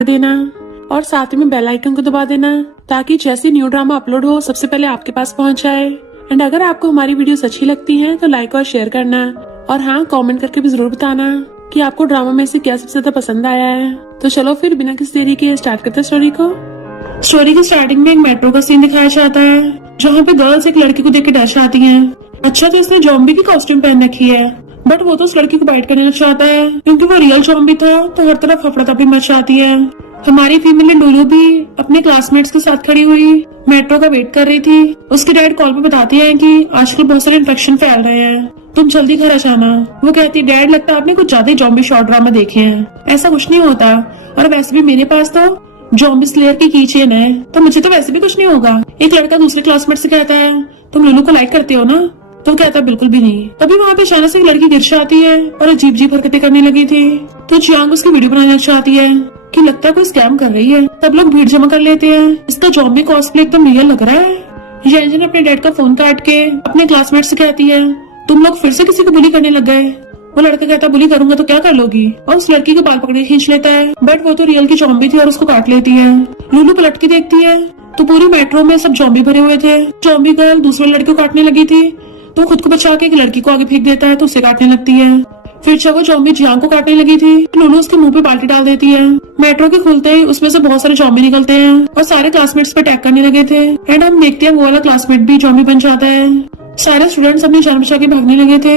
देना और साथ में बेल आइकन को दबा देना ताकि जैसे न्यू ड्रामा अपलोड हो सबसे पहले आपके पास पहुंच जाए। एंड अगर आपको हमारी वीडियोस अच्छी लगती हैं तो लाइक और शेयर करना और हाँ, कमेंट करके भी जरूर बताना कि आपको ड्रामा में से क्या सबसे ज्यादा पसंद आया है। तो चलो फिर बिना किसी देरी के स्टार्ट करते हैं स्टोरी को। स्टोरी की स्टार्टिंग में एक मेट्रो का सीन दिखाया जाता है जहाँ पे गर्ल्स एक लड़की को देख के डर जाती हैं। अच्छा तो इसने जॉम्बी की कॉस्ट्यूम पहन रखी है, बट वो तो उस लड़की को बाइट करने लग जाता है क्योंकि वो रियल जॉम्बी था, तो हर तरफ अफरा तफरी मच जाती है। हमारी फीमेल लुलू भी अपने क्लासमेट्स के साथ खड़ी हुई मेट्रो का वेट कर रही थी। उसके डैड कॉल पे बताती है कि आजकल बहुत सारे इन्फेक्शन फैल रहे हैं, तुम जल्दी घर आ जाना। वो कहती है डैड लगता है आपने कुछ ज्यादा जॉम्बी शॉर्ट ड्रामा देखे हैं, ऐसा कुछ नहीं होता, और वैसे भी मेरे पास तो जॉम्बी स्लेयर की कीचेन है, तो मुझे तो वैसे भी कुछ नहीं होगा। एक लड़का दूसरे क्लासमेट से कहता है तुम लुलू को लाइक करते हो ना? तो कहता है बिल्कुल भी नहीं। तभी वहाँ पे अचानक से एक लड़की गिर जाती है और अजीब अजीब हरकतें करने लगी थी। तो चियांग उसकी वीडियो बनाने लग जाती है कि लगता है कोई स्कैम कर रही है। तब लोग भीड़ जमा कर लेते हैं, इसका जॉम्बी कॉस्प्ले एकदम रियल लग रहा है। येंजन अपने डैड का फोन काट के अपने क्लासमेट से कहती है तुम लोग फिर से किसी को बुली करने लग गए। वो लड़का कहता है बुली करूंगा तो क्या कर लोगी, और उस लड़की के बाल पकड़ के खींच लेता है, बट वो तो रियल की जॉम्बी थी और उसको काट लेती है। लुलू पलट के देखती है तो पूरी मेट्रो में सब जॉम्बी भरे हुए थे। जॉम्बी गर्ल दूसरे लड़के को काटने लगी थी तो खुद को बचा के एक लड़की को आगे फेंक देता है तो उसे काटने लगती है। फिर जब वो जॉम्बी जियांग को काटने लगी थी तो लुलू उसके मुंह पे बाल्टी डाल देती है। मेट्रो के खुलते ही उसमें से बहुत सारे जॉम्बी निकलते हैं और सारे क्लासमेट्स पे अटैक करने लगे थे। एंड हम देखते हैं वो वाला क्लासमेट भी जॉम्बी बन जाता है। सारे स्टूडेंट्स अपनी जान बचा के भागने लगे थे।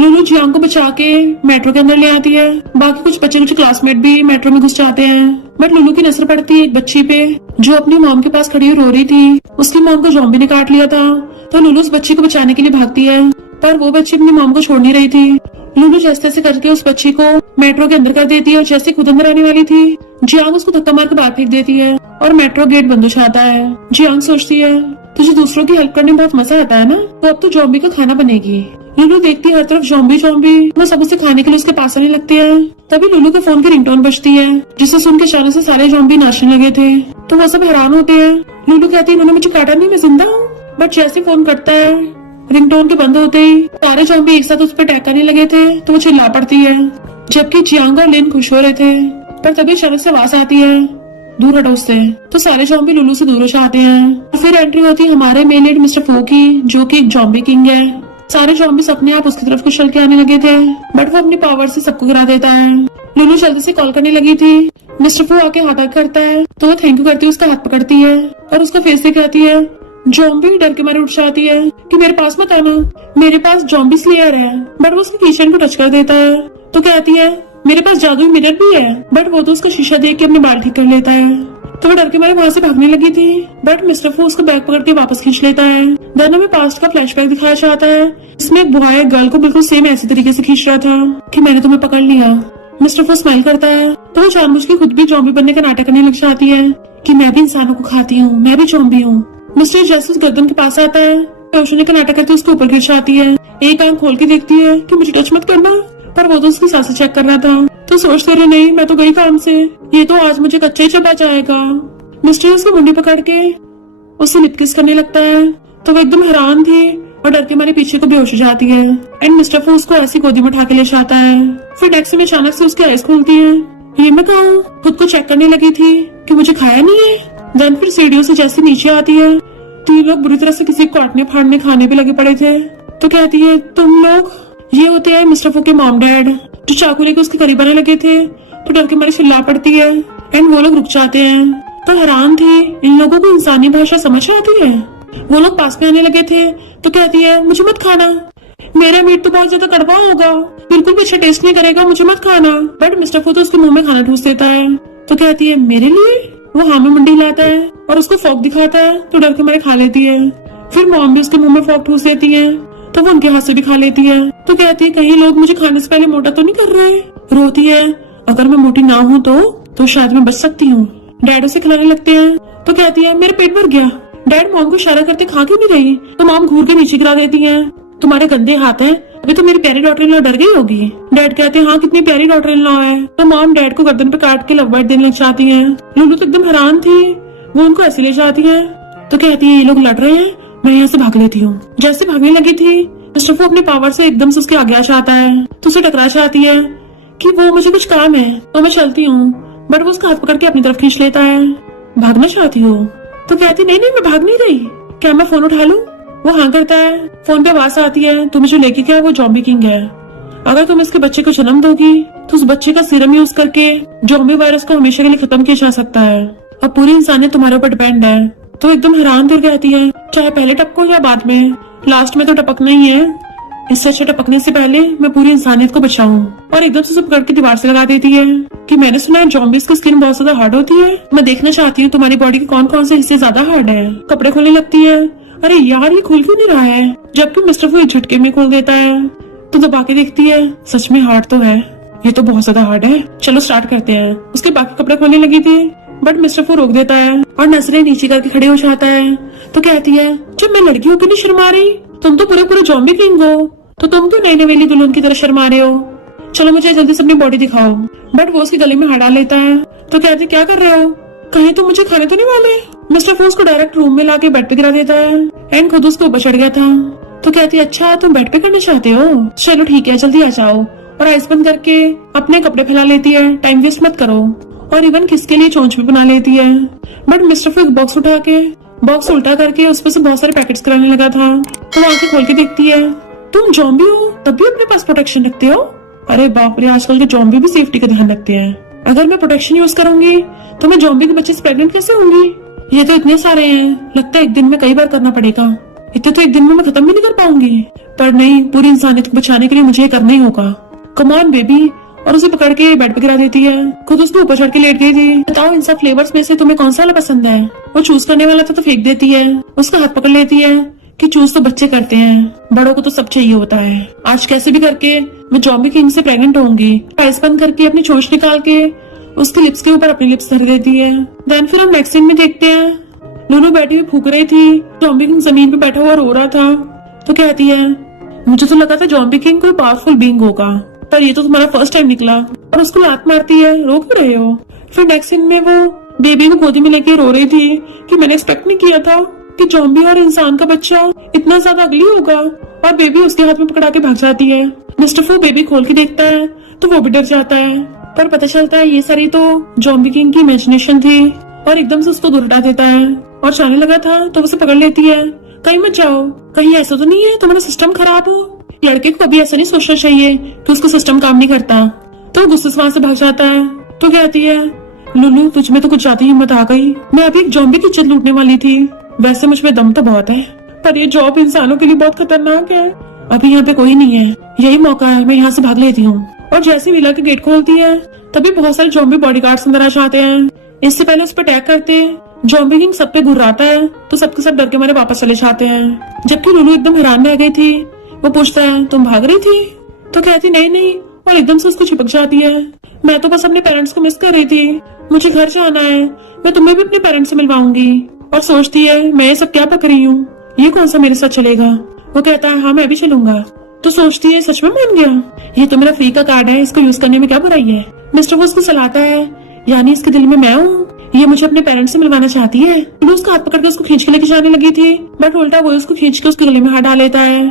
लुलू जियांग को बचा के मेट्रो के अंदर ले आती है। बाकी कुछ बच्चे कुछ क्लासमेट भी मेट्रो में घुस जाते हैं, बट लुलू की नजर पड़ती है एक बच्ची पे जो अपनी मॉम के पास खड़ी रो रही थी। उसकी मॉम को जॉम्बी ने काट लिया था, तो लुलू उस बच्ची को बचाने के लिए भागती है, पर वो बच्ची अपनी मॉम को छोड़ नहीं रही थी। लुलू जैसे तैसे करके उस बच्ची को मेट्रो के अंदर कर देती है और जैसे खुद अंदर आने वाली थी जियांग उसको धक्का मार के बाहर फेंक देती है और मेट्रो गेट बंद हो जाता है। जियांग सोचती है तुझे दूसरों की हेल्प करने में बहुत मजा आता है ना, तो अब तो जॉम्बी का खाना बनेगी। लुलू देखती है हर तरफ जॉम्बी जॉम्बी, वो सब उसे खाने के लिए उसके पास आने लगते हैं। तभी लुलू के फोन की रिंगटोन बजती है जिसे सुन के अचानक से सारे जॉम्बी नाचने लगे थे, तो वो सब हैरान होते हैं। लुलू कहती है इन्होंने मुझे काटा नहीं, मैं जिंदा हूँ। बट जैसे फोन कटता है रिंगटोन के बंद होते ही सारे जॉम्बी एक साथ उस पर अटैक करने लगे थे, तो वो चिल्ला पड़ती है, जबकि जियांग और लिन खुश हो रहे थे। पर तभी अचानक से आवाज आती है दूर हटो उससे, तो सारे जॉम्बी लुलू से दूर हो जाते हैं। फिर एंट्री होती है हमारे मेन लीड मिस्टर फो की, जो कि एक जॉम्बी किंग है। सारे जॉम्बी अपने आप उसकी तरफ कुचल के आने लगे थे, बट वो अपनी पावर से सबको गिरा देता है। लुलू जल्दी से कॉल करने लगी थी। मिस्टर फो आके हाथ करता है तो वो थैंक यू करती है, उसका हाथ पकड़ती है और उसका फेस से कहती है। जॉम्बी डर के मारे उठ जाती है कि मेरे पास मत आना, मेरे पास जॉम्बी स्लेयर है, बट वो उसके किचन को टच कर देता है। तो कहती है मेरे पास जादुई मिरर भी है, बट वो तो उसका शीशा देख के अपने बाल ठीक कर लेता है। तो वो डर के मारे वहाँ से भागने लगी थी, बट मिस्टर फू उसको बैग पकड़ के वापस खींच लेता है। देन हमें पास्ट का फ्लैशबैक दिखाया जाता है, इसमें एक बॉय गर्ल को बिल्कुल सेम ऐसे तरीके से खींच रहा था कि मैंने तुम्हें पकड़ लिया। मिस्टर फू स्माइल करता है तो वो जानबूझ के खुद भी जॉम्बी बनने का नाटक करने लग जाती है कि मैं भी इंसानों को खाती हूँ, मैं भी जॉम्बी हूँ। मिस्टर जैसे उस गर्दन के पास आता है रोशनी का नाटक करके उसके ऊपर गिर जाती है। एक आंख खोल के देखती है कि मुझे टच मत करना, पर वो तो उसकी सांसें चेक कर रहा था, तो सोचते रहे नहीं मैं तो गई काम से, ये तो आज मुझे कच्चा ही चबा जाएगा। मिस्टर उसकी मुंडी पकड़ के उससे लिप किस करने लगता है, तो वो एकदम हैरान थी और डर के मारे पीछे को बेहोश हो जाती है। एंड मिस्टर फू उसको ऐसी गोदी में उठा के ले जाता है। फिर नेक्स्ट में अचानक से उसकी आईज खुलती है। ये मैं कहूँ खुद को चेक करने लगी थी कि मुझे खाया नहीं है। देन फिर सीढ़ियों से जैसे नीचे आती है, तीन लोग बुरी तरह से किसी को काटने फाड़ने खाने पे लगे पड़े थे। तो कहती है तुम लोग, ये होते हैं मिस्टर फू के मॉम डैड जो चाकू लेके उसके करीब आने लगे थे। तो डर के मारे चिल्ला पड़ती है एंड वो लोग रुक जाते हैं। तो हैरान थी इन लोगों को इंसानी भाषा समझ आती है। वो लोग पास में आने लगे थे तो कहती है मुझे मत खाना, मेरा मीट तो बहुत ज्यादा कड़वा होगा, बिल्कुल भी अच्छा टेस्ट नहीं करेगा, मुझे मत खाना। बट मिस्टर फू तो उसके मुंह में खाना ठूस देता है। तो कहती है मेरे लिए? वो हाँ में मुंडी लाता है और उसको फोक दिखाता है, तो डर के मारे खा लेती है। फिर मॉम भी उसके मुंह में फोक ठूस देती है, तो वो उनके हाथ से भी खा लेती है। तो कहती है कहीं लोग मुझे खाने से पहले मोटा तो नहीं कर रहे। रोती है अगर मैं मोटी ना हूँ तो शायद मैं बच सकती हूँ। डैड उसे खिलाने लगते हैं तो कहती है मेरे पेट भर गया। डैड मॉम को इशारा करते खा क्यों नहीं रही, तो मॉम घूर के नीचे गिरा देती है। तुम्हारे गंदे हाथ हैं, अभी तो मेरी प्यारी डॉटर इन लॉ डर गई होगी। डैड कहते हैं हाँ कितनी प्यारी डॉटर इन लॉ है। तो मॉम डैड को गर्दन पे काट के लव बाइट देने लग जाती है। लुलू तो एकदम हैरान थी, वो उनको ऐसे ले जाती है तो कहती है ये लोग लड़ रहे हैं, मैं यहाँ से भाग लेती हूँ। जैसे भागने लगी थी मिस्टर फू अपनी पावर से एकदम से उसके आगे आ जाता है, तो उसे टकरा जाती है कि वो मुझे कुछ काम है तो मैं चलती हूँ। बट वो उसका हाथ पकड़ के अपनी तरफ खींच लेता है। भागना चाहती हो? तो कहती नहीं नहीं, मैं भाग नहीं रही, क्या मैं फोन उठा लूं? वो हाँ करता है। फोन पे आवाज आती है, तुम्हें जो लेके गया वो ज़ॉम्बी किंग है। अगर तुम इसके बच्चे को जन्म दोगी तो उस बच्चे का सीरम यूज करके ज़ॉम्बी वायरस को हमेशा के लिए खत्म किया जा सकता है। अब पूरी इंसानियत तुम्हारे ऊपर डिपेंड है। तो एकदम हैरान दिल कहती है, चाहे पहले टपको या बाद में, लास्ट में तो टपकना ही है। इससे अच्छा टपकने से पहले मैं पूरी इंसानियत को बचाऊं। और एकदम से पकड़ के दीवार से लगा देती है कि मैंने सुना है ज़ॉम्बीज़ की स्किन बहुत ज्यादा हार्ड होती है, मैं देखना चाहती हूँ तुम्हारी बॉडी के कौन कौन से हिस्से ज्यादा हार्ड है। कपड़े खोलने लगती है। अरे यार, ये खुल क्यों नहीं रहा है? जबकि मिस्टर फू एक झटके में खोल देता है। तो दबा के देखती है, सच में हार्ड तो है, ये तो बहुत ज्यादा हार्ड है, चलो स्टार्ट करते हैं। उसके बाकी कपड़े खोलने लगी थी, बट मिस्टर फू रोक देता है और नजरें नीचे करके खड़े हो जाता है। तो कहती है, जब मैं लड़की होकर नहीं शर्मा रही, तुम तो पूरे पूरे ज़ॉम्बी किंग हो, तो तुम क्यों नई नवेली दुल्हन की तरह शर्मा रहे हो? चलो मुझे जल्दी से अपनी बॉडी दिखाओ। बट वो उसके गले में हाथ डाल लेता है। तो कहती, क्या कर रहे हो? कहीं तुम मुझे खाने तो नहीं वाले? मिस्टर फू उसको डायरेक्ट रूम में लाके बेड पे गिरा देता है एंड खुद उसके ऊपर चढ़ गया था। तो कहती, अच्छा तुम बेड पे करना चाहते हो, चलो ठीक है, जल्दी आ जाओ। और आइस बंद करके अपने कपड़े फैला लेती है, टाइम वेस्ट मत करो। और इवन किसके लिए चोंच भी बना लेती है। बट मिस्टर फू एक बॉक्स उठा के बॉक्स उल्टा करके उसपे से बहुत सारे पैकेट्स कराने लगा था। तो आंखें खोल के देखती है, तुम ज़ॉम्बी हो तब भी अपने पास प्रोटेक्शन रखते हो? अरे बाप रे, आजकल के ज़ॉम्बी भी सेफ्टी का ध्यान रखते हैं। अगर मैं प्रोटेक्शन यूज करूंगी तो मैं ज़ॉम्बी के बच्चे से प्रेग्नेंट कैसे होंगी? ये तो इतने सारे हैं, लगता है एक दिन में कई बार करना पड़ेगा। इतने तो एक दिन में मैं खत्म भी नहीं कर पाऊंगी। पर नहीं, पूरी इंसानियत को बचाने के लिए मुझे ये करना ही होगा। Come on baby. और उसे पकड़ के बेड पे गिरा देती है। खुद उसके ऊपर चढ़ के लेट गई थी। बताओ इन सब फ्लेवर्स में से तुम्हें कौन सा वाला पसंद है? वो चूज करने वाला था तो फेंक देती है। उसका हाथ पकड़ लेती है कि चूज तो बच्चे करते हैं, बड़ों को तो सब चाहिए होता है। आज कैसे भी करके मैं ज़ॉम्बी किंग से प्रेग्नेंट होंगी। आइस बंद करके अपनी चोंच निकाल के उसके लिप्स के ऊपर अपनी लिप्स धर देती है। देन फिर हम नेक्स्ट सीन में देखते हैं, लूलू बैठी हुई फूक रही थी, ज़ॉम्बी किंग जमीन पे बैठा हुआ रो रहा था। तो कहती है, मुझे तो लगा था ज़ॉम्बी किंग कोई पावरफुल बीइंग होगा, पर ये तो तुम्हारा फर्स्ट टाइम निकला। और उसको लात मारती है, रो क्यों रहे हो? फिर नेक्स्ट सीन में वो बेबी को गोदी में लेके रो रही थी कि मैंने एक्सपेक्ट नहीं किया था कि ज़ॉम्बी और इंसान का बच्चा इतना ज्यादा अगली होगा। और बेबी उसके हाथ में पकड़ा के भाग जाती है। मिस्टर फू बेबी खोल के देखता है तो वो भी डर जाता है, पर पता चलता है ये सारी तो ज़ॉम्बी किंग की इमेजिनेशन थी। और एकदम से उसको दूर हटा देता है और जाने लगा था तो उसे पकड़ लेती है, कहीं मत जाओ, कहीं ऐसा तो नहीं है तुम्हारा सिस्टम खराब हो? लड़के को कभी ऐसा नहीं सोचना चाहिए कि उसको सिस्टम काम नहीं करता। तो गुस्से से वहां से भाग जाता है। तो कहती है, लुलू तुझ में तो कुछ ज्यादा हिम्मत आ गई, मैं अभी एक ज़ॉम्बी की इज्जत लूटने वाली थी। वैसे मुझ में दम तो बहुत है, पर ये जॉब इंसानों के लिए बहुत खतरनाक है। अभी यहाँ पे कोई नहीं है, यही मौका है, मैं यहाँ से भाग लेती हूँ। और जैसे विला की गेट खोलती है तभी बहुत सारे ज़ॉम्बी बॉडीगार्ड्स अंदर आ जाते हैं। इससे पहले उस पर अटैक करते ज़ॉम्बी किंग सब पे घुर्राता है तो सबके सब डर के मारे वापस चले जाते हैं। जबकि लुलू एकदम हैरान रह गई थी। वो पूछता है, तुम भाग रही थी? तो कहती नहीं नहीं, और एकदम से उसको चिपक जाती है, मैं तो बस अपने पेरेंट्स को मिस कर रही थी, मुझे घर जाना है, मैं तुम्हें भी अपने पेरेंट्स से मिलवाऊंगी। और सोचती है, मैं ये सब क्या पक रही हूँ, ये कौन सा मेरे साथ चलेगा? वो कहता है, हाँ मैं भी चलूंगा। तो सोचती है, सच में मान गया, ये तो मेरा फ्री का कार्ड है, इसको यूज करने में क्या बुराई है? मिस्टर वो उसको सलाहता है, यानी इसके दिल में मैं हूँ, ये मुझे अपने पेरेंट्स से मिलवाना चाहती है। वो उसका हाथ पकड़ के उसको खींच के लेके जाने लगी थी, बट उल्टा वो उसको खींच के उसके गले में हाथ डाल लेता है।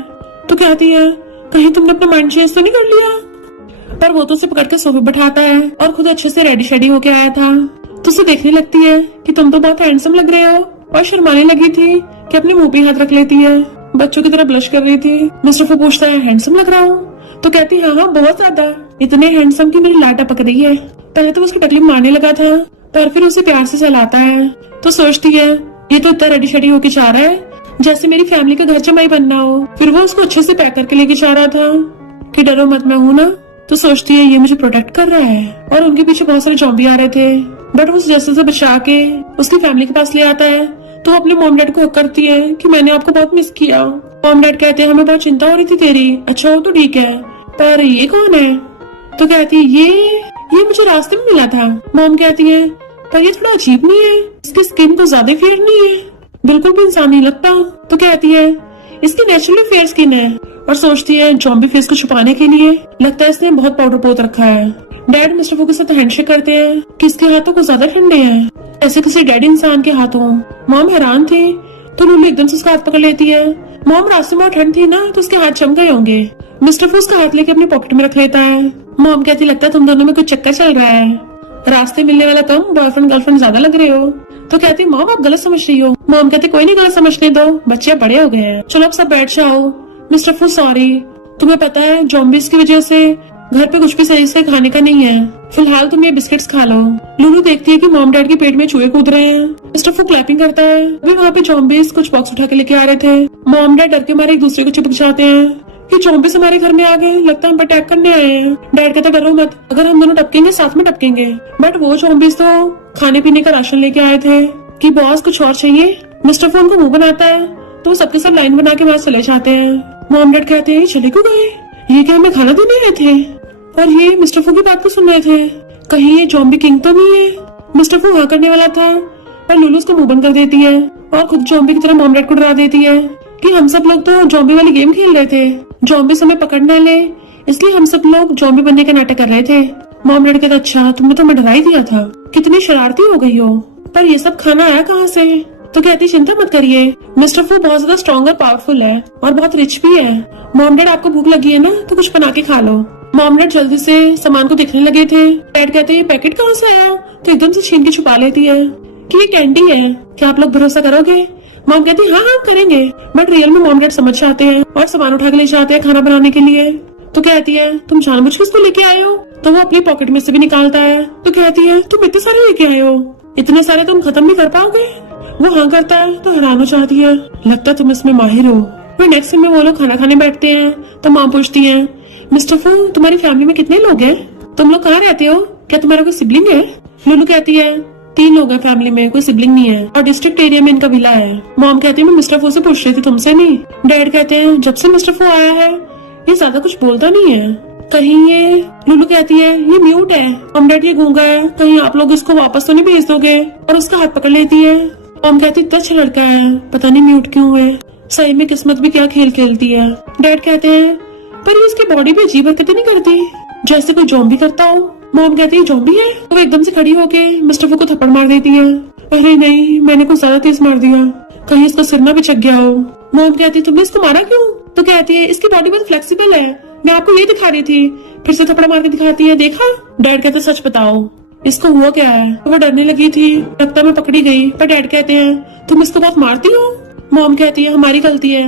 तो कहती है, कहीं तुमने अपना माइंड चेंज तो नहीं कर लिया? पर वो तो उसे पकड़ के सोफे बैठाता है और खुद अच्छे से रेडी शेडी होके आया था। तो उसे देखने लगती है कि तुम तो बहुत हैंडसम लग रहे हो, और शर्माने लगी थी कि अपने मुंह पे हाथ रख लेती है, बच्चों की तरह ब्लश कर रही थी। मिस्टर फू पूछता है, हैंडसम लग रहा हूँ? तो कहती है, हाँ बहुत ज्यादा, इतने हैंडसम की मेरी लाटा पक रही है। पहले तो उसकी टकली मारने लगा था, पर फिर उसे प्यार से चलाता है। तो सोचती है, ये तो इतना रेडी शेडी होके जा रहा है जैसे मेरी फैमिली का घर जमाई बनना हो। फिर वो उसको अच्छे से पैक करके लेके जा रहा था कि डरो मत, मैं हूँ ना। तो सोचती है, ये मुझे प्रोटेक्ट कर रहा है। और उनके पीछे बहुत सारे ज़ॉम्बी आ रहे थे, बट वो जैसे से बचा के उसकी फैमिली के पास ले आता है। तो अपने मॉम डैड को हक करती है कि मैंने आपको बहुत मिस किया। मॉम डैड कहते हैं, हमें बहुत चिंता हो रही थी तेरी। अच्छा हो तो ठीक है, पर ये कौन है? तो कहती है, ये मुझे रास्ते में मिला था। मॉम कहती है, पर ये थोड़ा अजीब नहीं है, इसकी स्किन तो ज्यादा फेयर नहीं है, बिल्कुल भी इंसान नहीं लगता। तो कहती है, इसकी नेचुरली फेयर स्किन है। और सोचती है, ज़ॉम्बी फेस को छुपाने के लिए लगता है इसने बहुत पाउडर पोत रखा है। डैड मिस्टर फू के साथ हैंडशेक करते हैं कि इसके हाथों को ज्यादा ठंडे हैं, ऐसे किसी डेड इंसान के हाथों। मॉम हैरान थी तो लुलू एकदम से उसका हाथ पकड़ लेती है। मॉम, रास्ते में ठंड थी ना तो उसके हाथ जम गए होंगे। मिस्टर फू उसका हाथ लेके अपने पॉकेट में रख लेता है। मॉम कहती, लगता है तुम दोनों में कुछ चक्कर चल रहा है। रास्ते मिलने वाला कम, बॉयफ्रेंड गर्लफ्रेंड ज्यादा लग रहे हो। तो कहती मॉम आप गलत समझ रही हो। मॉम कहती कोई नहीं गलत समझने दो, बच्चे अब बड़े हो गए हैं, चलो अब सब बैठ जाओ। मिस्टर फू सॉरी, तुम्हें पता है जॉम्बीज की वजह से घर पे कुछ भी सही से खाने का नहीं है, फिलहाल तुम ये बिस्किट्स खा लो। लुलू देखती है कि मॉम डैड के पेट में चूहे कूद रहे हैं। मिस्टर फू क्लैपिंग करता है। अभी वहाँ पे जॉम्बीज कुछ बॉक्स उठा के लेके आ रहे थे। मॉम डैड डर के मारे एक दूसरे को चिपक जाते हैं कि जॉम्बीज हमारे घर में आ गए, लगता है हम पर अटैक करने आए हैं। डैड कहता डरो मत, अगर हम दोनों टपकेंगे साथ में टपकेंगे। बट वो जॉम्बीज तो खाने पीने का राशन लेके आए थे कि बॉस कुछ और चाहिए। मिस्टर फू उनको मुंह बनाता है तो सबके सब लाइन बना के वहाँ चले जाते हैं। मॉम डैड कहते हैं चले क्यों गए, ये क्या हमें खाना देने आए थे और ये मिस्टर फू की बात को सुन रहे थे, कहीं ये जॉम्बी किंग तो नहीं है। मिस्टर फू हाँ करने वाला था पर लुलू उसको मुंह बंद कर देती है और खुद जॉम्बी की तरह मॉम डैड को डरा देती है कि हम सब लोग तो जॉम्बी वाली गेम खेल रहे थे, जॉम्बी हमें पकड़ ना ले इसलिए हम सब लोग जॉम्बी बनने का नाटक कर रहे थे। मॉम डैड कहता अच्छा तुमने तो हमें डरा ही दिया था, कितनी शरारती हो गई हो, पर ये सब खाना आया कहाँ से। तो कहती चिंता मत करिए, मिस्टर फू बहुत ज्यादा स्ट्रॉन्ग और पावरफुल है और बहुत रिच भी है। मॉम डैड आपको भूख लगी है ना तो कुछ बना के खा लो। मॉम डैड जल्दी से सामान को देखने लगे थे। डैड कहते ये पैकेट कहाँ से आया, तो एकदम से छीन के छुपा लेती है कि ये कैंडी है, क्या आप लोग भरोसा करोगे। मॉम कहती हाँ हाँ करेंगे, बट रियल में मॉम डैड समझ जाते हैं और सामान उठा के ले जाते हैं खाना बनाने के लिए। तो कहती है तुम जानबूझ के इसको लेके आए हो, तो वो अपनी पॉकेट में से भी निकालता है। तो कहती है तुम इतने सारे लेके आए हो, इतने सारे तुम खत्म भी कर पाओगे। वो हाँ करता है तो हैरान हो जाती है, लगता तुम इसमें माहिर हो। फिर नेक्स्ट दिन में वो लोग खाना खाने बैठते हैं तो माँ पूछती है मिस्टर फू तुम्हारी फैमिली में कितने लोग हैं, तुम लोग कहाँ रहते हो, क्या तुम्हारा कोई सिबलिंग है। लुलू कहती है 3 लोग हैं फैमिली में, कोई सिबलिंग नहीं है और डिस्ट्रिक्ट एरिया में इनका विला है। मॉम कहती है मैं मिस्टर फू से पूछ रही थी तुमसे नहीं। डैड कहते हैं जब से मिस्टर फू आया है ये ज्यादा कुछ बोलता नहीं है, कहीं ये। लुलू कहती है ये म्यूट है। मॉम डैड ये गूंगा है, कहीं आप लोग इसको वापस तो नहीं भेज दोगे, और उसका हाथ पकड़ लेती है। मॉम कहती इतना अच्छा लड़का है, पता नहीं म्यूट क्यों है, सही में किस्मत भी क्या खेल खेलती है। डैड कहते हैं पर ये इसकी बॉडी पे अजीब हरकतें नहीं करती जैसे कोई ज़ॉम्बी करता हो। मॉम कहती है ज़ॉम्बी है। तो वो एकदम से खड़ी होके मिस्टर फू को थप्पड़ मार देती है। अरे नहीं मैंने कुछ ज्यादा तेज मार दिया, कहीं इसका सिर ना पिचक गया हो। मॉम कहती है तुमने इसको मारा क्यों। तो कहती है इसकी बॉडी बहुत फ्लेक्सिबल है, मैं आपको ये दिखा रही थी। फिर से थप्पड़ मार के दिखाती है, देखा। डैड कहते सच बताओ इसको हुआ क्या है। वो डरने लगी थी, लगता मैं पकड़ी गई। पर डैड कहते हैं तुम इसको बहुत मारती हो। मॉम कहती है हमारी गलती है,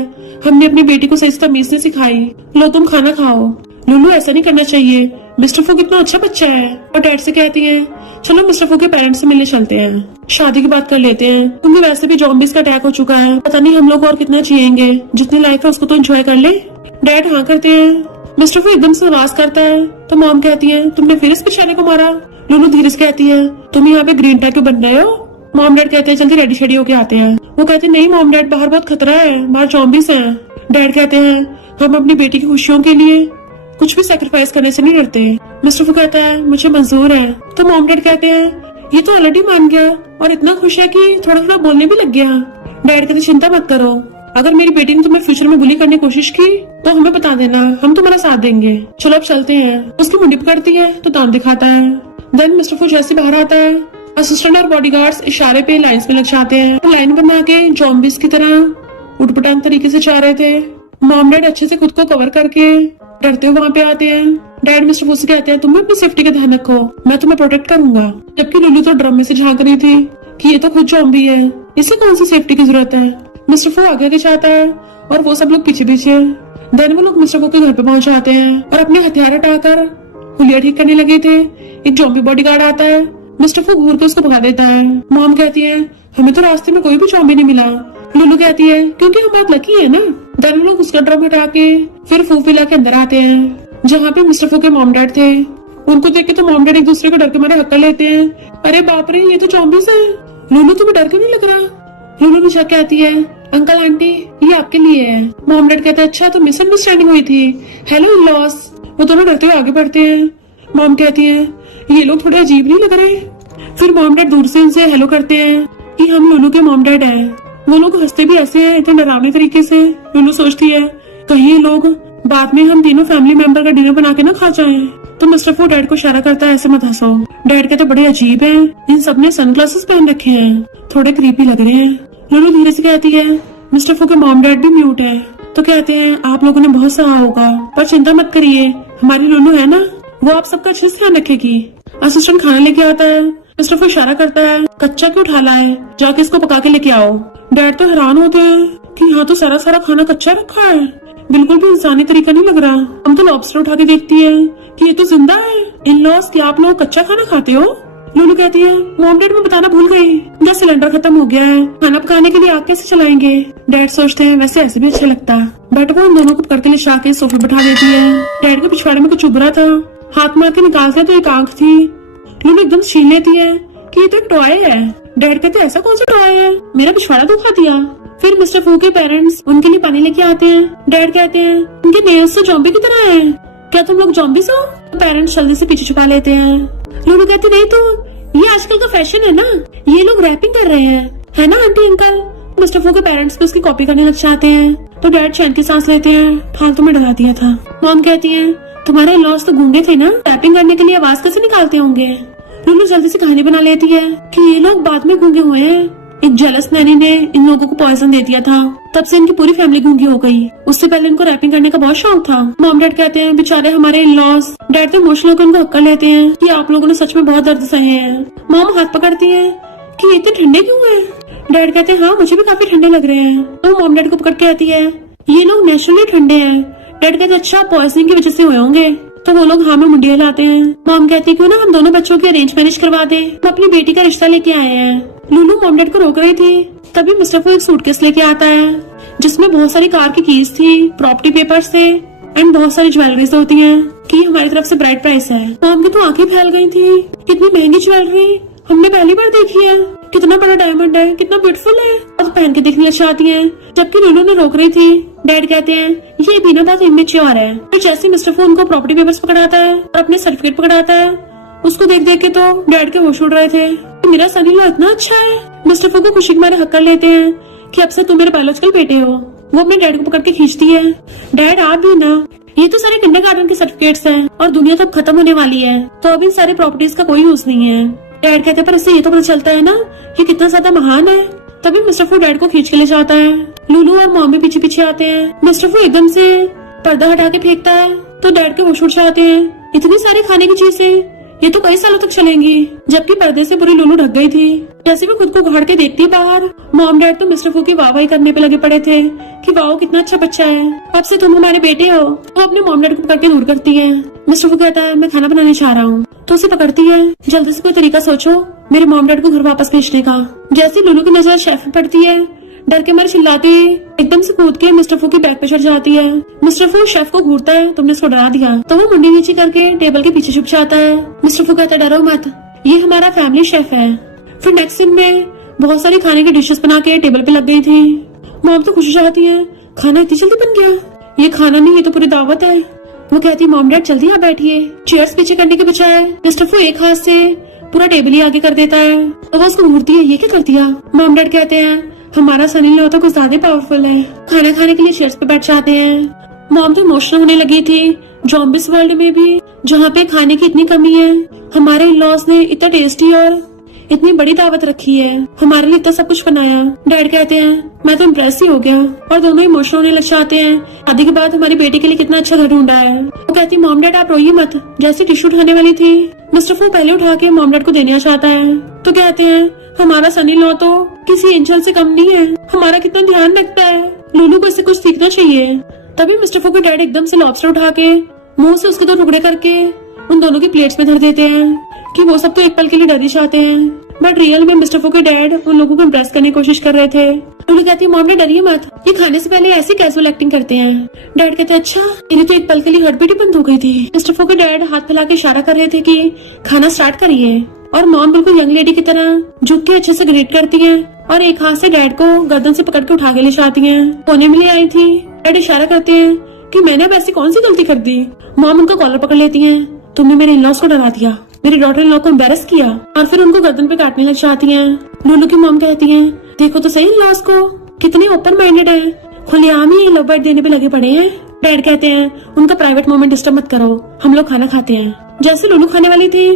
हमने अपनी बेटी को सही से तमीज नहीं सिखाई, लो तुम खाना खाओ। लुलू ऐसा नहीं करना चाहिए, मिस्टर फू कितना अच्छा बच्चा है। और डैड से कहती है चलो मिस्टर फू के पेरेंट्स से मिलने चलते हैं, शादी की बात कर लेते हैं, क्योंकि वैसे भी जॉम्बीज का अटैक हो चुका है, पता नहीं हम लोग और कितना जिएंगे, जितनी लाइफ है उसको तो एंजॉय कर ले। डैड हाँ करते हैं। मिस्टर फू एकदम से आवाज करता है तो मॉम कहती है तुमने फिर इस बेचारे को मारा। लुलू धीरे से कहती है तुम यहाँ पे ग्रीन टाई क्यों बन रहे हो। मॉम डैड कहते हैं जल्दी रेडी शेडी होके आते हैं। वो कहते हैं नहीं मॉम डैड बाहर बहुत खतरा है, बाहर जॉम्बीज हैं। डैड कहते हैं हम अपनी बेटी की खुशियों के लिए कुछ भी सैक्रिफाइस करने से नहीं डरते। मिस्टर फू कहता है मुझे मंजूर है। तो मॉम डैड कहते हैं ये तो ऑलरेडी मान गया और इतना खुश है कि थोड़ा थोड़ा बोलने भी लग गया। डैड कहते चिंता मत करो, अगर मेरी बेटी ने तुम्हें फ्यूचर में बुली करने की कोशिश की तो हमें बता देना, हम तुम्हारा साथ देंगे। चलो अब चलते हैं। उसकी मुंडी पकड़ती है तो दांत दिखाता है। देन मिस्टर फू जैसे बाहर आता है असिस्टेंट और बॉडीगार्ड्स इशारे पे लाइंस में लग जाते हैं। लाइन बना के जॉम्बीज की तरह उठपटांग तरीके से जा रहे थे। मॉम डैड अच्छे से खुद को कवर करके डरते हुए वहाँ पे आते हैं। डैड मिस्टर फू से कहते हैं तुम भी अपनी सेफ्टी का ध्यान रखो, मैं तुम्हें प्रोटेक्ट करूंगा। जबकि लुलू तो ड्रम में से झांक रही थी कि ये तो खुद जॉम्बी है, इसे कौन सी सेफ्टी की जरूरत है। मिस्टर फू आगे जाता है और वो सब लोग पीछे पीछे। देन वो लोग मिस्टर फू के घर पे पहुंच जाते हैं और अपने हथियार हटाकर हुलिया ठीक करने लगे थे। एक जॉम्बी बॉडीगार्ड आता है, मिस्टर फू घूर के उसको भगा देता है। मॉम कहती है हमें तो रास्ते में कोई भी जॉम्बी नहीं मिला। लुलू कहती है क्योंकि हम बहुत लकी है ना। देन लोग उसका ड्रम हटा के फिर फूफीला के अंदर आते हैं जहाँ पे मिस्टर फू के मॉम डैड थे। उनको देख के तो मॉम डैड एक दूसरे को डर के मारे हक्का लेते हैं। अरे बाप रे ये तो जॉम्बीज है। लुलू तुम्हें डर क्यों नहीं लग रहा। लुलू निशा कहती है अंकल आंटी ये आपके लिए है। मॉम डैड कहते हैं अच्छा तो मिसअंडरस्टैंडिंग हुई थी, हेलो इन लॉस। वो दोनों डरते हुए आगे बढ़ते हैं। मॉम कहती है ये लोग थोड़े अजीब नहीं लग रहे। फिर मॉम डैड दूर से इनसे हेलो करते हैं कि हम लुलू के मॉम डैड हैं। वो लोग हंसते भी ऐसे हैं इतने डरावने तरीके से। लुलू सोचती है कहीं ये लोग बाद में हम तीनों फैमिली मेंबर का डिनर बना के ना खा जाएं। तो मिस्टर फू डैड को इशारा करता है ऐसे मत हंसो। डैड कहते बड़े अजीब हैं, इन सब ने सनग्लासेस पहन रखे हैं, थोड़े क्रीपी लग रहे हैं। लुलू धीरे से कहती है मिस्टर फू के मॉम डैड भी म्यूट है। तो कहते हैं आप लोगों ने बहुत सहा होगा, पर चिंता मत करिए, हमारी लुलू है ना, वो आप सबका अच्छे से ध्यान रखेगी। असिस्टेंट खाना लेके आता है। मिस्टर फू इशारा करता है, कच्चा क्यों उठा लाए, जाके इसको पका के लेके आओ। डैड तो हैरान होते हैं कि यहाँ तो सारा सारा खाना कच्चा रखा है, बिल्कुल भी इंसानी तरीका नहीं लग रहा। हम तो लॉबस्टर उठा के देखती है कि ये तो जिंदा है। इन लॉस क्या आप लोग कच्चा खाना खाते हो? लूलू कहती है, मॉम डैड में बताना भूल गई, उनका सिलेंडर खत्म हो गया है, खाना पकाने के लिए आग कैसे चलाएंगे। डैड सोचते हैं वैसे ऐसे भी अच्छा लगता, बट वो उन दोनों को पकड़ के लिशा के सोफे बिठा देती है। डैड के पिछवाड़े में कुछ उभ रहा था, हाथ मार के निकालते तो एक आंख थी। लूलू एकदम छीन लेती है कि ये तो एक टॉय है। डैड कहते ऐसा कौन सा टॉय है, मेरा पिछवाड़ा दुखा दिया। फिर मिस्टर फू के पेरेंट्स उनके लिए पानी लेके आते हैं। डैड कहते हैं उनके नेल्स तो जॉम्बी की तरह है, क्या तुम लोग जॉम्बीज हो? पेरेंट्स जल्दी से पीछे छुपा लेते हैं। लूलू कहती नहीं तो ये आजकल का फैशन है ना, ये लोग रैपिंग कर रहे हैं, है ना आंटी अंकल। मिस्टर फू के पेरेंट्स भी उसकी कॉपी करने लग जाते हैं तो डैड चैन की सांस लेते हैं, फालतू में डरा दिया था। मॉम कहती है तुम्हारे लॉस तो गूंगे थे ना, रैपिंग करने के लिए आवाज कैसे निकालते होंगे। लूलू जल्दी से कहानी बना लेती है कि ये लोग बाद में गूंगे हुए हैं, एक जेलस नैनी ने इन लोगों को पॉइजन दे दिया था, तब से इनकी पूरी फैमिली गूंगी हो गई। उससे पहले इनको रैपिंग करने का बहुत शौक था। मॉम डैड कहते हैं बेचारे हमारे इन-लॉज। डैड तो इमोशनल होकर उनको हक्का लेते हैं कि आप लोगों ने सच में बहुत दर्द सहे हैं। मॉम हाथ पकड़ती है कि ये इतने ठंडे क्यों हैं? डैड कहते हैं हाँ मुझे भी काफी ठंडे लग रहे हैं। तो मॉम डैड को पकड़ के आती है, ये लोग नेचुरली ठंडे हैं। डैड कहते अच्छा पॉइजनिंग की वजह से हुए होंगे। तो वो लोग हाँ में मुंडिया लाते हैं। मॉम कहती है क्यों ना हम दोनों बच्चों की अरेंज मैरिज करवा दें, हम अपनी बेटी का रिश्ता लेके आए हैं। लूलू मॉम डैड को रोक रही थी, तभी मिस्टर फू एक सूटकेस लेके आता है जिसमें बहुत सारी कार की कीज थी, प्रॉपर्टी पेपर्स थे एंड बहुत सारी ज्वेलरीज होती हैं कि हमारी तरफ से ब्राइड प्राइस है। मॉम की तो आंखें फैल गई थी, कितनी महंगी ज्वेलरी हमने पहली बार देखी है, कितना बड़ा डायमंड है, कितना ब्यूटीफुल है। और पहन के देखने लग जाती है, जबकि लूलू ने रोक रही थी। डैड कहते हैं ये बिना बात इमेच्योर है। फिर जैसे मिस्टर फू उनको प्रॉपर्टी पेपर्स पकड़ाता है और अपने सर्टिफिकेट पकड़ाता है, उसको देख देख के तो डैड के होश उड़ रहे थे। मेरा सनी लो इतना अच्छा है। मिस्टर फू को खुशी के मारे हक कर लेते हैं कि अब से तुम मेरे बायोलॉजिकल बेटे हो। वो अपने डैड को पकड़ के खींचती है, डैड आप भी ना, ये तो सारे किंडरगार्टन के सर्टिफिकेट्स हैं और दुनिया तो अब खत्म होने वाली है, तो अब इन सारी प्रॉपर्टीज का कोई यूज नहीं है। डैड कहते हैं पर इससे ये तो पता चलता है ना ये कितना ज्यादा महान है। तभी मिस्टर फू डैड को खींच के ले जाता है। लूलू और मॉम भी पीछे पीछे आते हैं। मिस्टर फू एकदम से पर्दा हटा के फेंकता है तो डैड के होश उड़ जाते हैं, इतनी सारी खाने की चीजें, ये तो कई सालों तक चलेंगी। जबकि पर्दे से पूरी लूलू ढक गई थी। जैसे भी खुद को उघाड़ के देखती बाहर, मॉम डैड तो मिस्टर फू की वाहवाही करने पे लगे पड़े थे कि वाह कितना अच्छा बच्चा है, अब से तुम हमारे बेटे हो। वो अपने मॉम डैड को पकड़ के दूर करती है। मिस्टर फू कहता है मैं खाना बनाने चाह रहा हूँ, तो उसे पकड़ती है, जल्दी से कोई तरीका सोचो मेरे मॉम डैड को घर वापस भेजने का। जैसे लूलू की नजर शेफ पे पड़ती है, डर के मारे चिल्लाते एकदम से कूद के मिस्टर फू की बैक पे चढ़ जाती है। मिस्टर फू शेफ को घूरता है, तुमने इसको डरा दिया। तो वो मुंडी नीचे करके टेबल के पीछे छुप जाता है। मिस्टर फू कहता है डरो मत, ये हमारा फैमिली शेफ है। फिर नेक्स्ट सीन में बहुत सारी खाने की डिशेस बना के टेबल पे लग गई थी। मॉम तो खुश हो जाती है, खाना इतनी जल्दी बन गया, ये खाना नहीं ये तो पूरी दावत है। वो कहती है मॉम डैड जल्दी आप बैठिए। चेयर्स पीछे करने के बजाय मिस्टर फू एक हाथ से पूरा टेबल ही आगे कर देता है। तो वो उसको घूरती है, ये क्या कर दिया। मॉम डैड कहते हैं हमारा सनी लो तो कुछ ज्यादा पावरफुल है। खाना खाने के लिए चेयर्स पे बैठ जाते हैं। मॉम तो इमोशनल होने लगी थी, ज़ॉम्बीज़ वर्ल्ड में भी जहाँ पे खाने की इतनी कमी है, हमारे इन-लॉज ने इतना टेस्टी और इतनी बड़ी दावत रखी है, हमारे लिए इतना सब कुछ बनाया। डैड कहते हैं मैं तो इम्प्रेस ही हो गया। और दोनों इमोशनल होने लग जाते हैं, शादी के बाद हमारी बेटी के लिए कितना अच्छा घर ढूंढा है। वो कहती है मॉम डैड आप रोइए मत। जैसी टिश्यू उठाने वाली थी, मिस्टर फू पहले उठा के मॉम डैड को देना चाहता है। तो कहते हैं हमारा सनी लॉ तो किसी एंजल से कम नहीं है, हमारा कितना ध्यान रखता है, लूलू को इससे कुछ सीखना चाहिए। तभी मिस्टर फू के डैड एकदम से लॉबस्टर उठा के मुंह से उसके 2 टुकड़े करके उन दोनों की प्लेट्स में धर देते हैं कि वो सब तो एक पल के लिए डर ही चाहते हैं, बट रियल में मिस्टर फू के डैड उन लोगों को इम्प्रेस करने की कोशिश कर रहे थे। लूलू कहती है मॉम डैड डरिए मत, ये खाने से पहले ऐसी कैजुअल एक्टिंग करते हैं। डैड कहते हैं अच्छा, मेरी तो एक पल के लिए हार्ट बीट बंद हो गई थी। मिस्टर फू के डैड हाथ फैला के इशारा कर रहे थे कि खाना स्टार्ट करिए, और मॉम बिल्कुल यंग लेडी की तरह झुक के अच्छे से ग्रेट करती है और एक हाथ से डैड को गर्दन से पकड़ के उठा के ले जाती है। कोने में ले आई थी। डैड इशारा करते हैं कि मैंने अब ऐसी कौन सी गलती कर दी। मॉम उनका कॉलर पकड़ लेती है, तुमने मेरे इन-लॉज को डरा दिया, मेरी डॉटर इन-लॉ को एम्बैरस किया, और फिर उनको गर्दन पे काटने लग जाती है। लूलू की मॉम कहती है देखो तो सही इन-लॉज को, कितने ओपन माइंडेड है, खुलेआम ही लव बाइट देने पे लगे पड़े हैं। डैड कहते हैं उनका प्राइवेट मोमेंट डिस्टर्ब मत करो, हम लोग खाना खाते हैं। जैसे लूलू खाने वाली थी,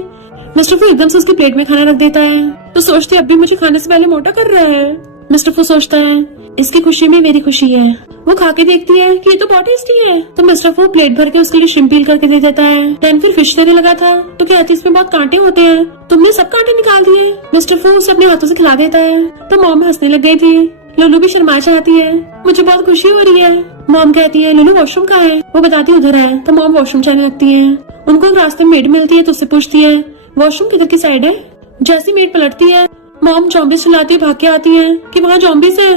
मिस्टर फू एकदम से उसकी प्लेट में खाना रख देता है। तो सोचते अब भी मुझे खाने से पहले मोटा कर रहा है। मिस्टर फू सोचता है इसकी खुशी में मेरी खुशी है। वो खा के देखती है कि ये तो बहुत टेस्टी है, तो मिस्टर फू प्लेट भर के उसके लिए श्रिम्प पील करके दे देता है। डैन फिर फिश देने लगा था तो कहती इसमें बहुत कांटे होते हैं, तुमने सब कांटे निकाल दिए। मिस्टर फू उसे अपने हाथों से खिला देता है तो मॉम हंसने लग गई थी। लुलू भी शर्मा जाती है, मुझे बहुत खुशी हो रही है। मॉम कहती है लुलू वॉशरूम कहाँ है? वो बताती उधर है, तो मॉम वॉशरूम जाने लगती है। उनको एक रास्ते में मेड मिलती है तो उससे पूछती है वॉशरूम किधर की साइड है। जैसी मेड पलटती है मॉम जॉम्बिस चिल्लाती भाग के आती है कि वहाँ जॉम्बिस है।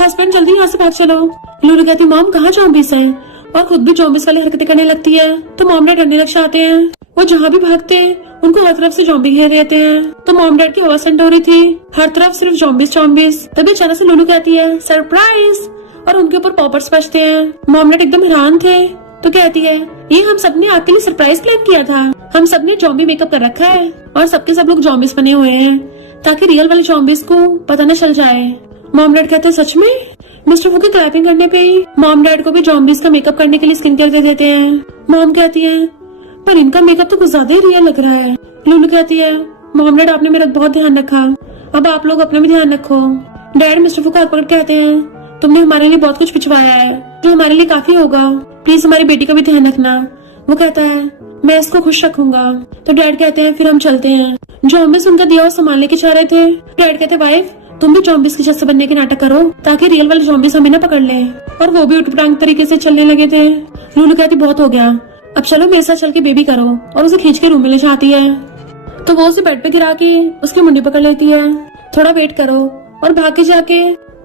हस्बैंड जल्दी यहाँ से भाग चलो। लुलू कहती मॉम कहाँ जॉम्बिस है, और खुद भी जॉम्बिस वाली हरकतें करने लगती है। तो मॉम डैड डरने लग जाते हैं। वो जहाँ भी भागते उनको हर तरफ से जॉम्बी घेर रहते हैं। तो मॉम डैड की आवाज सेंड हो रही थी, हर तरफ सिर्फ जॉम्बिस जॉम्बिस। तभी अचानक से लुलू कहती है सरप्राइज, और उनके ऊपर पॉपर्स बजते हैं। मॉम डैड एकदम हैरान थे तो कहती है ये हम सबने आपके लिए सरप्राइज प्लान किया था, हम सबने जॉम्बी मेकअप कर रखा है और सबके सब लोग जॉम्बिस बने हुए हैं ताकि रियल वाले जॉम्बिस को पता न चल जाए। मॉम डैड कहते हैं सच में? मिस्टर फू की क्लैपिंग करने पे ही मॉम डैड को भी जॉम्बिस का मेकअप करने के लिए स्किन केयर दे देते हैं। मॉम कहती है पर इनका मेकअप तो कुछ ज्यादा ही रियल लग रहा है। लुलू कहती है मॉम डैड आपने मेरा बहुत ध्यान रखा, अब आप लोग अपना भी ध्यान रखो। डैड मिस्टर फू का हाथ पकड़ कहते हैं तुमने हमारे लिए बहुत कुछ पिछवाया है जो हमारे लिए काफी होगा, प्लीज हमारी बेटी का भी ध्यान रखना। वो कहता है मैं इसको खुश रखूंगा। तो डैड कहते हैं फिर हम चलते हैं। जॉम्बिस उनका दिया हुआ संभालने के चाह रहे थे। डैड कहते वाइफ तुम भी जॉम्बिस की जैसे बनने के नाटक करो ताकि रियल वाले जॉम्बिस हमें न पकड़ ले, और वो भी उठपटांग तरीके से चलने लगे थे। लुलू कहती बहुत हो गया, अब चलो मेरे साथ चल के बेबी करो, और उसे खींच के रूम में ले जाती है। तो वो उसे बेड पे गिरा के उसकी मुंडी पकड़ लेती है, थोड़ा वेट करो, और भाग के जाके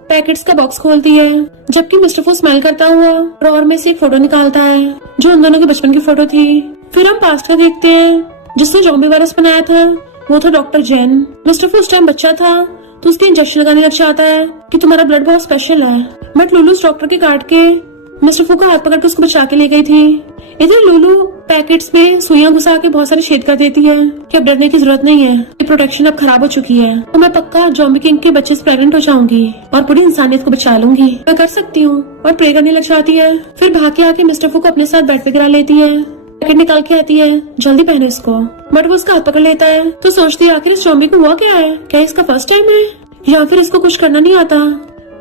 पैकेट्स का बॉक्स खोलती है। जबकि मिस्टर फू स्माइल करता हुआ ड्रॉअर में से एक फोटो निकालता है जो उन दोनों के बचपन की फोटो थी। फिर हम पास्ट का देखते हैं जिसने जॉम्बी वायरस बनाया था, वो था डॉक्टर जैन। मिस्टर फू उस टाइम बच्चा था तो उसके इंजेक्शन लगाने लग जाता है कि तुम्हारा ब्लड बहुत स्पेशल है, बट लुलू उस डॉक्टर के काट के मिस्टर फू का हाथ पकड़ के उसको बचा के ले गई थी। इधर लुलू पैकेट्स में सुइयां घुसा के बहुत सारे छेद कर देती है कि अब डरने की जरूरत नहीं है, ये प्रोटेक्शन अब खराब हो चुकी है, तो मैं पक्का जॉम्बी किंग के बच्चे से प्रेग्नेंट हो जाऊंगी और पूरी इंसानियत को बचा लूंगी, मैं कर सकती हूँ। और प्रे करने लग जाती है। फिर भाग के आके मिस्टर फू को अपने साथ बेड पे गिरा लेती है, पैकेट निकाल के आती है जल्दी पहनो इसको, बट वो उसका हाथ पकड़ लेता है। तो सोचती है आखिर इस जॉम्बी को हुआ क्या है, क्या इसका फर्स्ट टाइम है या फिर इसको कुछ करना नहीं आता।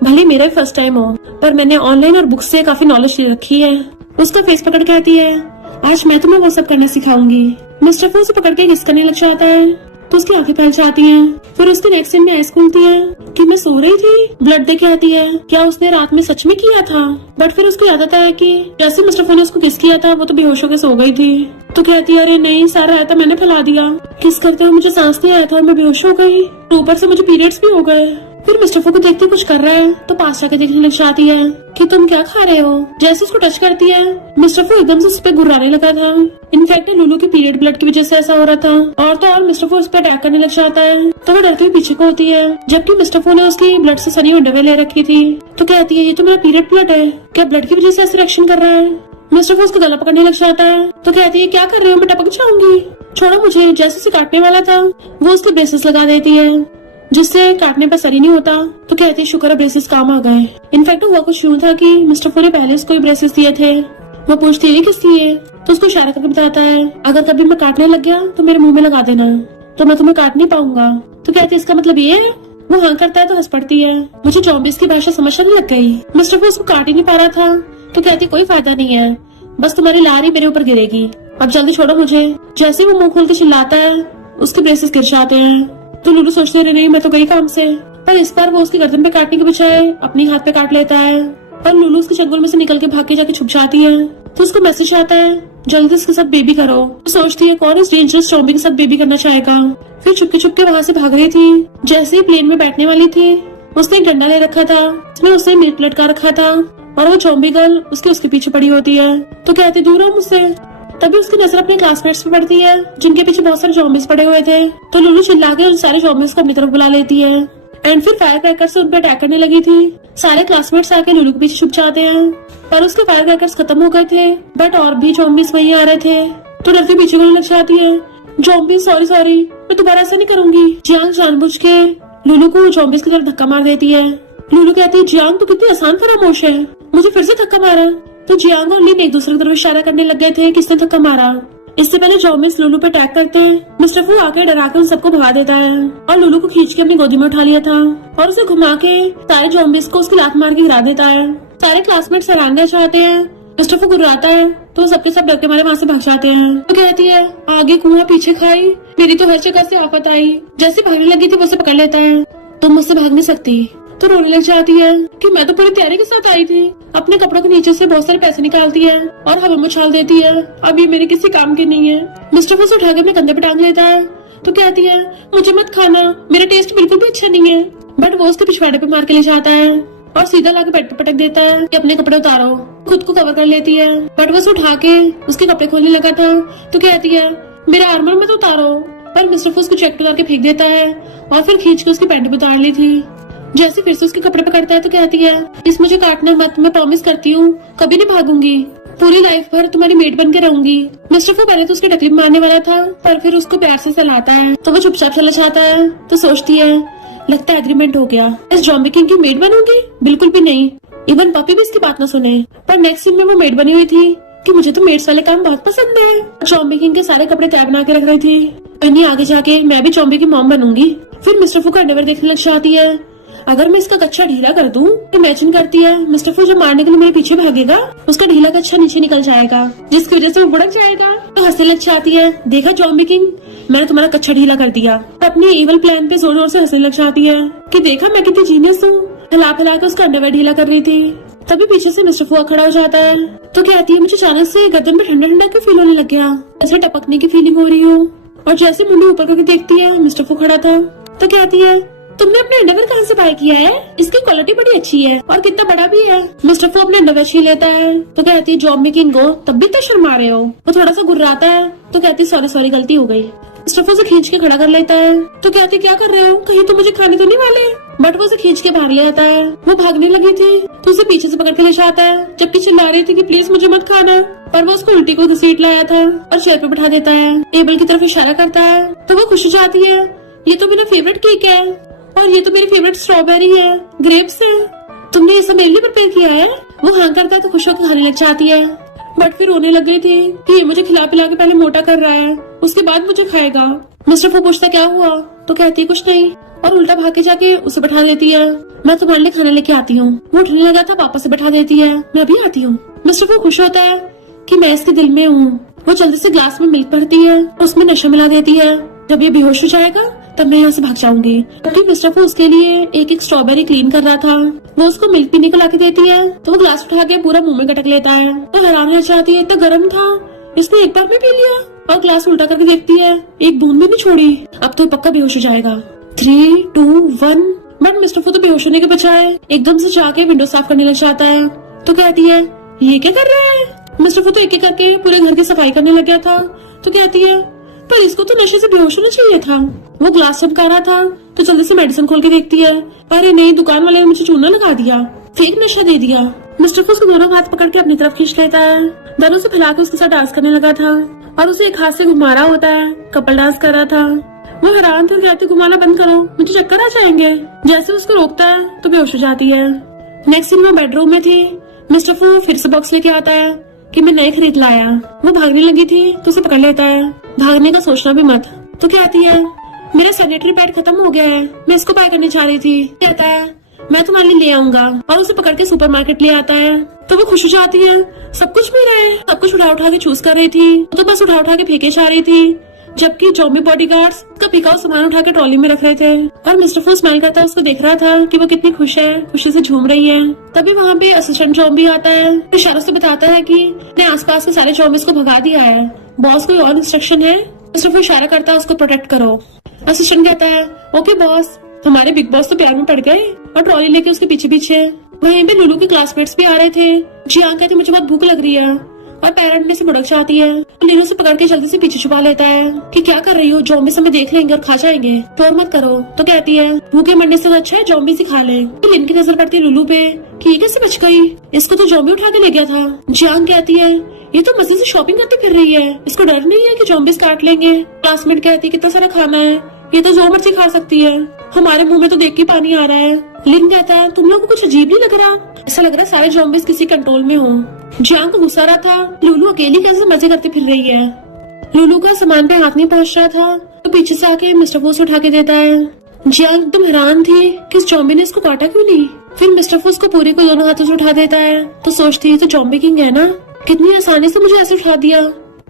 भले मेरा ही फर्स्ट टाइम हो, पर मैंने ऑनलाइन और बुक से काफी नॉलेज ले रखी है। उसका फेस पकड़ के आती है आज मैं तुम्हें वो सब करना सिखाऊंगी। मिस्टर फू उसे पकड़ के किस करने लग जाता है तो उसकी आंखें फैल जाती हैं। फिर उसके नेक्स्ट सीन में आइस खुलती है कि मैं सो रही थी। ब्लड दे के आती है, क्या उसने रात में सच में किया था? बट फिर उसको याद आता है कि जैसे मिस्टर फू ने उसको किस किया था वो तो बेहोश होकर सो गई थी। तो कहती है अरे नहीं, सारा आया था मैंने फैला दिया, किस करते हुए मुझे सांस नहीं आया था और मैं बेहोश हो गई, ऊपर से मुझे पीरियड्स भी हो गए। फिर मिस्टर फू को देखते कुछ कर रहा है तो पास जाके देखने लग जाती है कि तुम क्या खा रहे हो। जैसे उसको टच करती है मिस्टर फू एकदम से उस पर गुर्राने लगा था। इनफैक्ट लुलू के पीरियड ब्लड की वजह से ऐसा हो रहा था। और तो और मिस्टर फू उस पर अटैक करने लग जाता है तो वो डरते हुए पीछे को होती है, जबकि मिस्टर फू ने उसकी ब्लड से सनी अंडरवेयर ले रखी थी। तो कहती है ये तो मेरा पीरियड ब्लड है, क्या ब्लड की वजह से ऐसे रिएक्शन कर रहा है? मिस्टर फू उसका गला पकड़ने लग जाता है तो कहती है क्या कर रहे हो, मैं टपक जाऊंगी, छोड़ो मुझे। जैसे उसे काटने वाला था वो उसके ब्रेसेस लगा देती है जिससे काटने पर सही नहीं होता। तो कहती है शुक्र है ब्रेसेस काम आ गए। इनफैक्ट हुआ कुछ यूं था कि मिस्टर फू ने पहले उसको ही ब्रेसेस दिए थे। वो पूछती है किस लिए, तो उसको इशारा करके बताता है अगर कभी मैं काटने लग गया तो मेरे मुंह में लगा देना, तो मैं तुम्हें काट नहीं पाऊंगा। तो कहती है इसका मतलब ये है? वो हाँ करता है तो हंस पड़ती है। मुझे जॉम्बिस की भाषा समझ नहीं लग गई। मिस्टर फू उसको काट ही नहीं पा रहा था तो कहती कोई फायदा नहीं है, बस तुम्हारी लारी मेरे ऊपर गिरेगी, अब जल्दी छोड़ो मुझे। जैसे वो मुंह खोल के चिल्लाता है उसके ब्रेसेस गिर जाते हैं। तो लुलू सोचते रहे नहीं मैं तो गई काम से, पर इस बार वो उसकी गर्दन पे काटने के बजाय अपने हाथ पे काट लेता है। पर लुलू उसके चंगुल में से निकल के भाग के जाके छुप जाती है। तो उसको मैसेज आता है जल्दी उसके साथ बेबी करो। तो सोचती है कौन इस डेंजरस जॉम्बी के साथ बेबी करना चाहेगा। फिर चुपके चुपके वहाँ से भाग रही थी। जैसे ही प्लेन में बैठने वाली थी उसने एक डंडा ले रखा था जिसमें उसने मिल्क लटका रखा था, और वो जॉम्बी गर्ल उसके पीछे पड़ी होती है। तो कहती दूर हो मुझसे। तभी उसकी नजर अपने क्लासमेट्स पे पड़ती है जिनके पीछे बहुत सारे जॉम्बिस पड़े हुए थे। तो लुलू चिल्ला के उन सारे जॉम्बिस को अपनी तरफ बुला लेती है एंड फिर फायर क्रैकर से उन पे अटैक करने लगी थी। सारे क्लासमेट्स आके लुलू के पीछे छुप जाते हैं, पर उसके फायर क्रैकर्स खत्म हो गए थे, बट और भी जॉम्बिस वहीं आ रहे थे। तो डरती पीछे को लग जाती है जॉम्बिस सॉरी मैं दोबारा ऐसा नहीं करूंगी। जियांग जानबूझ के लुलू को जॉम्बिस की तरफ धक्का मार देती है। लुलू कहती है जियांग तो कितनी आसान फरामोश है, मुझे फिर से धक्का मारा। तो जियांग और लिन एक दूसरे की तरफ इशारा करने लग गए थे किसने धक्का मारा। इससे पहले जॉम्बिस लुलू पे अटैक करते हैं, मिस्टर फू आके डरा के उन सबको भगा देता है और लुलू को खींच के अपनी गोदी में उठा लिया था और उसे घुमा के सारे जॉम्बिस को उसकी लात मार के गिरा देता है। सारे क्लासमेट्स हैरान रह जाते हैं। मिस्टर फू गुर्राता है तो सबके सब डर के मारे वहाँ से भाग जाते हैं। तो कहती है आगे कुआं पीछे खाई, मेरी तो हर जगह से आफत आई। जैसे भागने लगी थी वो उसे पकड़ लेता है, तुम मुझसे भाग नहीं सकती। तो रोने लग जाती है कि मैं तो पूरी तैयारी के साथ आई थी। अपने कपड़ों के नीचे से बहुत सारे पैसे निकालती है और हवा में उछाल देती है, अब ये मेरे किसी काम की नहीं है। मिस्टर फू उसे उठा के अपने कंधे पे टांग लेता है तो कहती है मुझे मत खाना, मेरा टेस्ट बिल्कुल भी अच्छा नहीं है। बट वो उसके पिछवाड़े पे मार के ले जाता है और सीधा लाके पेट पे पटक देता है कि अपने कपड़े उतारो। खुद को कवर कर लेती है बट वो उसे उठा के उसके कपड़े खोलने लगा था तो कहती है मेरा आर्मर मत उतारो, पर मिस्टर फू उसको चेक करके फेंक देता है और फिर खींच के उसकी पैंट पे उतार ली थी। जैसे फिर से उसके कपड़े पकड़ता है तो कहती है इस मुझे काटना मत, मैं प्रॉमिस करती हूँ कभी नहीं भागूंगी, पूरी लाइफ भर तुम्हारी मेट बन के रहूंगी। मिस्टर फू पहले तो उसके टकलीफ मारने वाला था पर फिर उसको प्यार से सहलाता है तो वो चुपचाप चला जाता है। तो सोचती है लगता है एग्रीमेंट हो गया, इस जॉम्बी किंग की मेट बनूंगी, बिल्कुल भी नहीं। इवन पपी भी इसकी बात न सुने। पर नेक्स्ट सीन में वो मेट बनी हुई थी कि मुझे तो मेट्स वाले काम बहुत पसंद है। जॉम्बी किंग के सारे कपड़े तैयार बना के रख रही थी, इन्हीं आगे जाके मैं भी जॉम्बी की मॉम बनूंगी। फिर मिस्टर फू का अंडरवेयर देखने लग जाती है, अगर मैं इसका कच्चा ढीला कर दूं, इमेजिन करती है मिस्टर फू जो मारने के लिए मेरे पीछे भागेगा उसका ढीला कच्चा नीचे निकल जाएगा जिसकी वजह से वो बुड़क जाएगा। तो हंसने लग जाती है, देखा जॉम्बी किंग मैंने तुम्हारा कच्चा ढीला कर दिया। तो अपने इवल प्लान पे जोर जोर से हंसने लग जाती है कि देखा मैं कितनी जीनियस हूँ। हिला हिला के उसका अंडरवेयर ढीला कर रही थी। तभी पीछे से मिस्टर फू खड़ा हो जाता है तो कहती है मुझे अचानक से गर्दन पे ठंडा ठंडा क्यों फील होने लग गया, ऐसे टपकने की फीलिंग हो रही हो। और जैसे मुंडी ऊपर करके देखती है मिस्टर फू खड़ा था तो कहती है तुमने अपने अंडरवेयर कहाँ से बाय किया है, इसकी क्वालिटी बड़ी अच्छी है और कितना बड़ा भी है। मिस्टर फू अपने अंडरवेयर छीन लेता है तो कहती है जॉम्बी किंग हो तब भी तो शर्मा रहे हो। वो थोड़ा सा गुर्राता है तो कहती सॉरी सॉरी गलती हो गई। मिस्टर फू से खींच के खड़ा कर लेता है तो कहती क्या कर रहे हो, कहीं तो मुझे खाने तो नहीं वाले। बट वो उसे खींच के बाहर ले आता है। वो भागने लगी थी तो उसे पीछे से पकड़ के ले जाता है जबकि चिल्ला रही थी कि प्लीज मुझे मत खाना। पर वो उसको उल्टी को घसीट लाया था और चेयर पे बिठा देता है, टेबल की तरफ इशारा करता है तो वो खुश हो जाती है, ये तो मेरा फेवरेट केक है और ये तो मेरी फेवरेट स्ट्रॉबेरी है, ग्रेप्स है, तुमने ये सब मेरे लिए प्रिपेयर किया है। वो हाँ करता है तो खुश होकर खाने लग जाती है। बट फिर रोने लग गई थी कि ये मुझे खिला पिला के पहले मोटा कर रहा है उसके बाद मुझे खाएगा। मिस्टर फू पूछता क्या हुआ तो कहती कुछ नहीं और उल्टा भाग के जाके उसे बैठा देती है, मैं तुम्हारे लिए खाना लेके आती हूँ। वो उठने लगा था वापस से बैठा देती है, मैं अभी आती हूँ। मिस्टर फू खुश होता है कि मैं इसके दिल में हूँ। वो जल्दी से ग्लास में मिल्क भरती है, उसमें नशा मिला देती है, जब ये बेहोश हो जाएगा तब मैं यहाँ से भाग जाऊंगी। क्योंकि मिस्टर फू उसके लिए एक एक स्ट्रॉबेरी क्लीन कर रहा था। वो उसको मिल्क पीने को लाके देती है तो वो ग्लास उठा के पूरा मुंह में गटक लेता है। तो हैरान रह जाती है, इतना गर्म था, इसने एक बार में पी लिया। और ग्लास उल्टा करके देखती है, एक बूंद भी नहीं छोड़ी, अब तो पक्का बेहोश हो जाएगा। 3, 2, 1। बट मिस्टर फू तो बेहोश होने के बजाय एकदम से जाके विंडो साफ करने लग जाता है। तो कहती है ये क्या कर रहे हैं। मिस्टर फू तो एक एक करके पूरे घर की सफाई करने लग गया था। तो कहती है पर इसको तो नशे से बेहोश होना चाहिए था। वो ग्लास चमका रहा था तो जल्दी से मेडिसिन खोल के देखती है, अरे नहीं, दुकान वाले ने मुझे चूना लगा दिया, फेक नशा दे दिया। मिस्टर फू उसको दोनों हाथ पकड़ के अपनी तरफ खींच लेता है, दोनों से फैला के उसके साथ डांस करने लगा था और उसे एक हाथ से घुमा रहा होता है, कपल डांस कर रहा था। वो हैरान थे, कहते घुमाना बंद करो, मुझे चक्कर आ जाएंगे। जैसे उसको रोकता है तो बेहोश हो जाती है। नेक्स्ट दिन वो बेडरूम में थी। मिस्टर फू फिर से बॉक्स लेके आता है कि मैं नए खरीद लाया। वो भागने लगी थी तो उसे पकड़ लेता है, भागने का सोचना भी मत। तो कहती है मेरा सैनिटरी पैड खत्म हो गया है, मैं इसको बाय करने जा रही थी। कहता है मैं तुम्हारे लिए ले आऊंगा और उसे पकड़ के सुपरमार्केट ले आता है। तो वो खुश हो जाती है, सब कुछ मिल रहा है। सब कुछ उठा उठा के चूज कर रही थी तो बस उठा उठा के फेंके जा रही थी, जबकि जॉम्बी बॉडीगार्ड्स का पिका सामान उठा के ट्रॉली में रख रहे थे। और मिस्टर फू स्माइल करता उसको देख रहा था कि वो कितनी खुश है, खुशी से झूम रही है। तभी वहाँ पे असिस्टेंट जॉम्बी आता है, इशारों से बताता है कि ने आसपास के सारे जॉम्बीज को भगा दिया है, बॉस कोई और इंस्ट्रक्शन है। मिस्टर फू इशारा करता है उसको प्रोटेक्ट करो। असिस्टेंट कहता है ओके बॉस। हमारे बिग बॉस तो प्यार में पड़ गए और ट्रॉली लेके उसके पीछे पीछे। वहीं पे लुलू के क्लासमेट्स भी आ रहे थे। जियांग कहती मुझे बहुत भूख लग रही है और पैरेंट में से बुड़क जाती है। लीनो से पकड़ के जल्दी से पीछे छुपा लेता है कि क्या कर रही हो, जॉम्बी हमें देख लेंगे और खा जाएंगे, तो और मत करो। तो कहती है भूखे मरने से अच्छा है जॉम्बी से खा ले। तो लिन की नजर पड़ती है लुलू पे कि ये कैसे बच गई, इसको तो जॉम्बी उठा के ले गया था। जियांग कहती है ये तो मजे से शॉपिंग करती फिर रही है, इसको डर नहीं है कि जॉम्बीज काट लेंगे। क्लासमेट कहती है कितना सारा खाना है, ये तो जो मर्जी खा सकती है, हमारे मुंह में तो देख के पानी आ रहा है। लिन कहता है तुम लोगों को कुछ अजीब नहीं लग रहा, ऐसा लग रहा है सारे जॉम्बीज किसी कंट्रोल में हो। जियांग को गुस्सा रहा था लुलू अकेली कैसे मजे करती फिर रही है। लुलू का सामान पे हाथ नहीं पहुंच रहा था तो पीछे से आके मिस्टर फूस उठा के देता है। जियांग एकदम हैरान थी कि इस जॉम्बी ने इसको काटा क्यों नहीं। फिर मिस्टर फूस को पूरी को दोनों हाथों से उठा देता है तो सोचती है तो जॉम्बी किंग है ना, कितनी आसानी से मुझे ऐसे उठा दिया,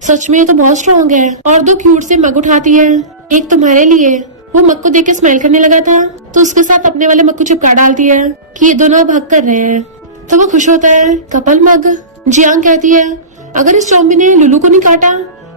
सच में ये तो बहुत स्ट्रॉन्ग है। और दो क्यूट से मग उठाती है, एक तुम्हारे लिए। वो मग को देख के स्माइल करने लगा था तो उसके साथ अपने वाले मग को चिपका डालती है कि ये दोनों अब हक कर रहे हैं। तो वो खुश होता है। कपल मग। जियांग कहती है अगर इस जॉम्बी ने लुलू को नहीं काटा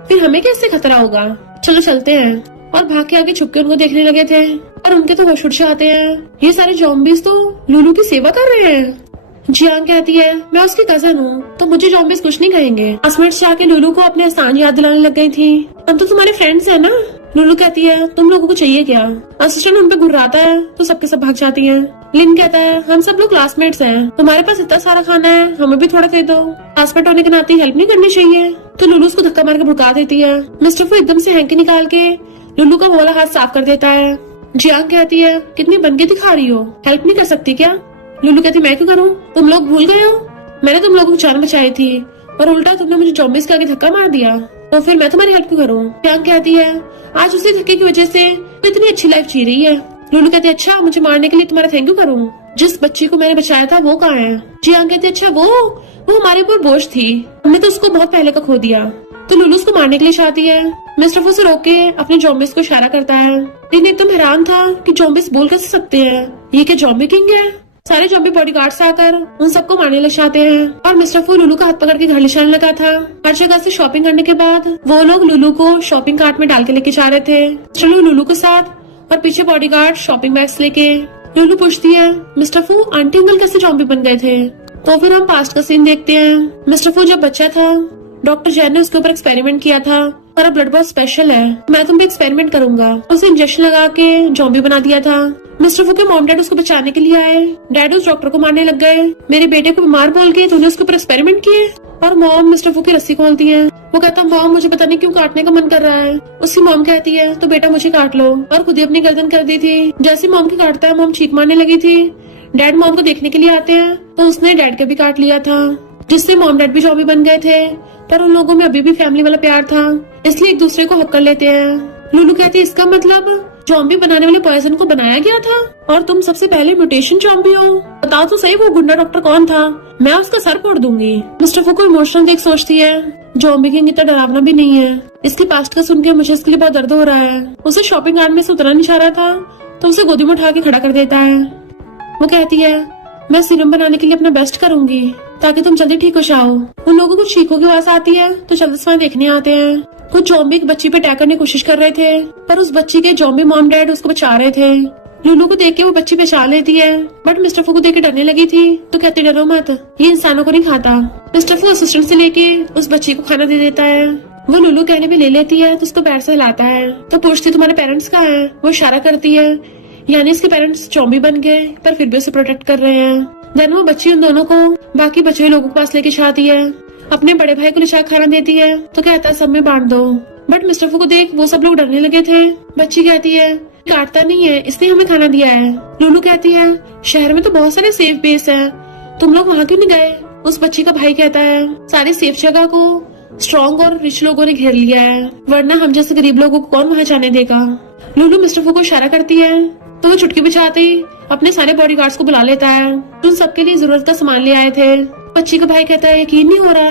फिर हमें कैसे खतरा होगा, चलो चलते हैं। और भाग के आगे छुप के उनको देखने लगे थे और उनके तो होश उड़ से आते हैं, ये सारे जॉम्बीज तो लुलू की सेवा कर रहे हैं। जियांग कहती है मैं उसकी कजन हूँ तो मुझे जॉम्बीज कुछ नहीं कहेंगे। 10 मिनट से आके लुलू को अपने स्थान याद दिलाने लग गई थी। हम तो तुम्हारे फ्रेंड्स है ना। लुलू कहती है तुम लोगों को चाहिए क्या। असिस्टेंट उन पे गुर्राता है तो सबके सब भाग जाती है। लिन कहता है हम सब लोग क्लासमेट्स हैं, तुम्हारे पास इतना सारा खाना है हमें भी थोड़ा दे दो, क्लासमेट होने के नाते हेल्प नहीं करनी चाहिए। तो लुलू उसको धक्का मार के भुका देती है। मिस्टर फू एकदम से हैंकी निकाल के लुलू का बोला हाथ साफ कर देता है। जियांग कहती है कितनी बनके दिखा रही हो, हेल्प नहीं कर सकती क्या। लुलू कहती मैं क्यों करूँ, तुम लोग भूल गए हो मैंने तुम लोगों की जान बचाई थी और उल्टा तुमने मुझे जॉम्बीज के आगे धक्का मार दिया, तो फिर मैं तुम्हारी हेल्प क्यों करूँ। जियांग कहती है आज उसी धक्के की वजह से वो इतनी अच्छी लाइफ जी रही है। लुलू कहती है अच्छा मुझे मारने के लिए तुम्हारा थैंक यू करूँ, जिस बच्ची को मैंने बचाया था वो कहाँ है। जियांग कहती है अच्छा वो हमारे ऊपर बोझ थी, हमने तो उसको बहुत पहले का खो दिया। तो लुलू उसको मारने के लिए चाहती है। मिस्टर फू से रोक के अपने जॉम्बिस को इशारा करता है। लिन एकदम हैरान था कि जॉम्बिस बोल कैसे सकते हैं, ये क्या जॉम्बी किंग है। सारे जॉम्बी बॉडीगार्ड्स आकर उन सबको मारने लग जाते हैं और मिस्टर फू लुलू का हाथ पकड़ के घर ले जाने लगा था। हर जगह से शॉपिंग करने के बाद वो लोग लुलू को शॉपिंग कार्ट में डाल के लेके जा रहे थे। चलो लुलू के साथ और पीछे बॉडीगार्ड शॉपिंग बैग्स लेके। लुलू पूछती है मिस्टर फू आंटी अंकल कैसे जॉम्बी बन गए थे। तो फिर हम पास्ट का सीन देखते हैं। मिस्टर फू जब बच्चा था डॉक्टर जैन ने उसके ऊपर एक्सपेरिमेंट किया था और अब ब्लड बहुत स्पेशल है, मैं तुम भी एक्सपेरिमेंट करूंगा। उसे इंजेक्शन लगा के जॉम्बी बना दिया था। मिस्टर फू के मॉम डैड उसको बचाने के लिए आए। डैड उस डॉक्टर को मारने लग गए। मेरे बेटे को बीमार बोल के तूने उसके ऊपर एक्सपेरिमेंट किए। और मॉम मिस्टर फू की रस्सी खोलती है। वो कहता मॉम मुझे पता नहीं क्यों काटने का मन कर रहा है। उसकी मॉम कहती है तो बेटा मुझे काट लो, और खुद ही अपनी गर्दन कर दी थी। जैसे मॉम की काटता है मॉम चीख मारने लगी थी। डैड मॉम को देखने के लिए आते हैं तो उसने डैड का भी काट लिया था, जिससे मॉम डैड भी जॉम्बी बन गए थे। पर उन लोगों में अभी भी फैमिली वाला प्यार था, इसलिए एक दूसरे को हक कर लेते हैं। लुलू कहती है इसका मतलब जॉम्बी बनाने वाले पॉइजन को बनाया गया था और तुम सबसे पहले म्यूटेशन जॉम्बी हो। बताओ तो सही वो गुंडा डॉक्टर कौन था, मैं उसका सर फोड़ दूंगी। मिस्टर फू को इमोशनल देख सोचती है जॉम्बी किंग इतना डरावना भी नहीं है। इसकी पास्ट का सुन के मुझे इसके लिए बहुत दर्द हो रहा है। उसे शॉपिंग कार्ट में से उतरना नहीं चाह रहा था तो उसे गोदी में उठा के खड़ा कर देता है। वो कहती है मैं सीरम बनाने के लिए अपना बेस्ट करूंगी ताकि तुम जल्दी ठीक हो जाओ। उन लोगों को चीखों की आवाज आती है तो जल्दी से वहाँ देखने आते हैं। कुछ जॉम्बी एक बच्ची पे अटैक करने की कोशिश कर रहे थे पर उस बच्ची के जॉम्बी मॉम डैड उसको बचा रहे थे। लुलू को देख के वो बच्ची बचा लेती है बट मिस्टर फू को देख के डरने लगी थी तो कहते डरो मत, ये इंसानों को नहीं खाता। मिस्टर फू असिस्टेंट से लेके उस बच्ची को खाना दे देता है। वो लुलू कहने भी ले लेती है तो उसको पैर से हिलाता है तो पूछती तुम्हारे पेरेंट्स कहाँ हैं। वो इशारा करती है, यानी इसके पेरेंट्स जॉम्बी बन गए पर फिर भी उसे प्रोटेक्ट कर रहे हैं। देन वो बच्ची उन दोनों को बाकी बचे हुए लोगों के पास लेके जाती है। अपने बड़े भाई को लिशा खाना देती है तो कहता है सब में बांट दो। बट मिस्टर फू को देख वो सब लोग डरने लगे थे। बच्ची कहती है काटता नहीं है इसलिए हमें खाना दिया है। लुलू कहती है शहर में तो बहुत सारे सेफ बेस हैं, तुम लोग वहाँ क्यों नहीं गए। उस बच्ची का भाई कहता है सारी सेफ जगह को स्ट्रॉन्ग और रिच लोगों ने घेर लिया है, वरना हम जैसे गरीब लोगों को कौन वहाँ जाने देगा। लुलू मिस्टर फू को इशारा करती है तो वो चुटकी बजाते ही अपने सारे बॉडीगार्ड्स को बुला लेता है तो उन सबके लिए जरूरत का सामान ले आए थे। बच्ची का भाई कहता है यकीन नहीं हो रहा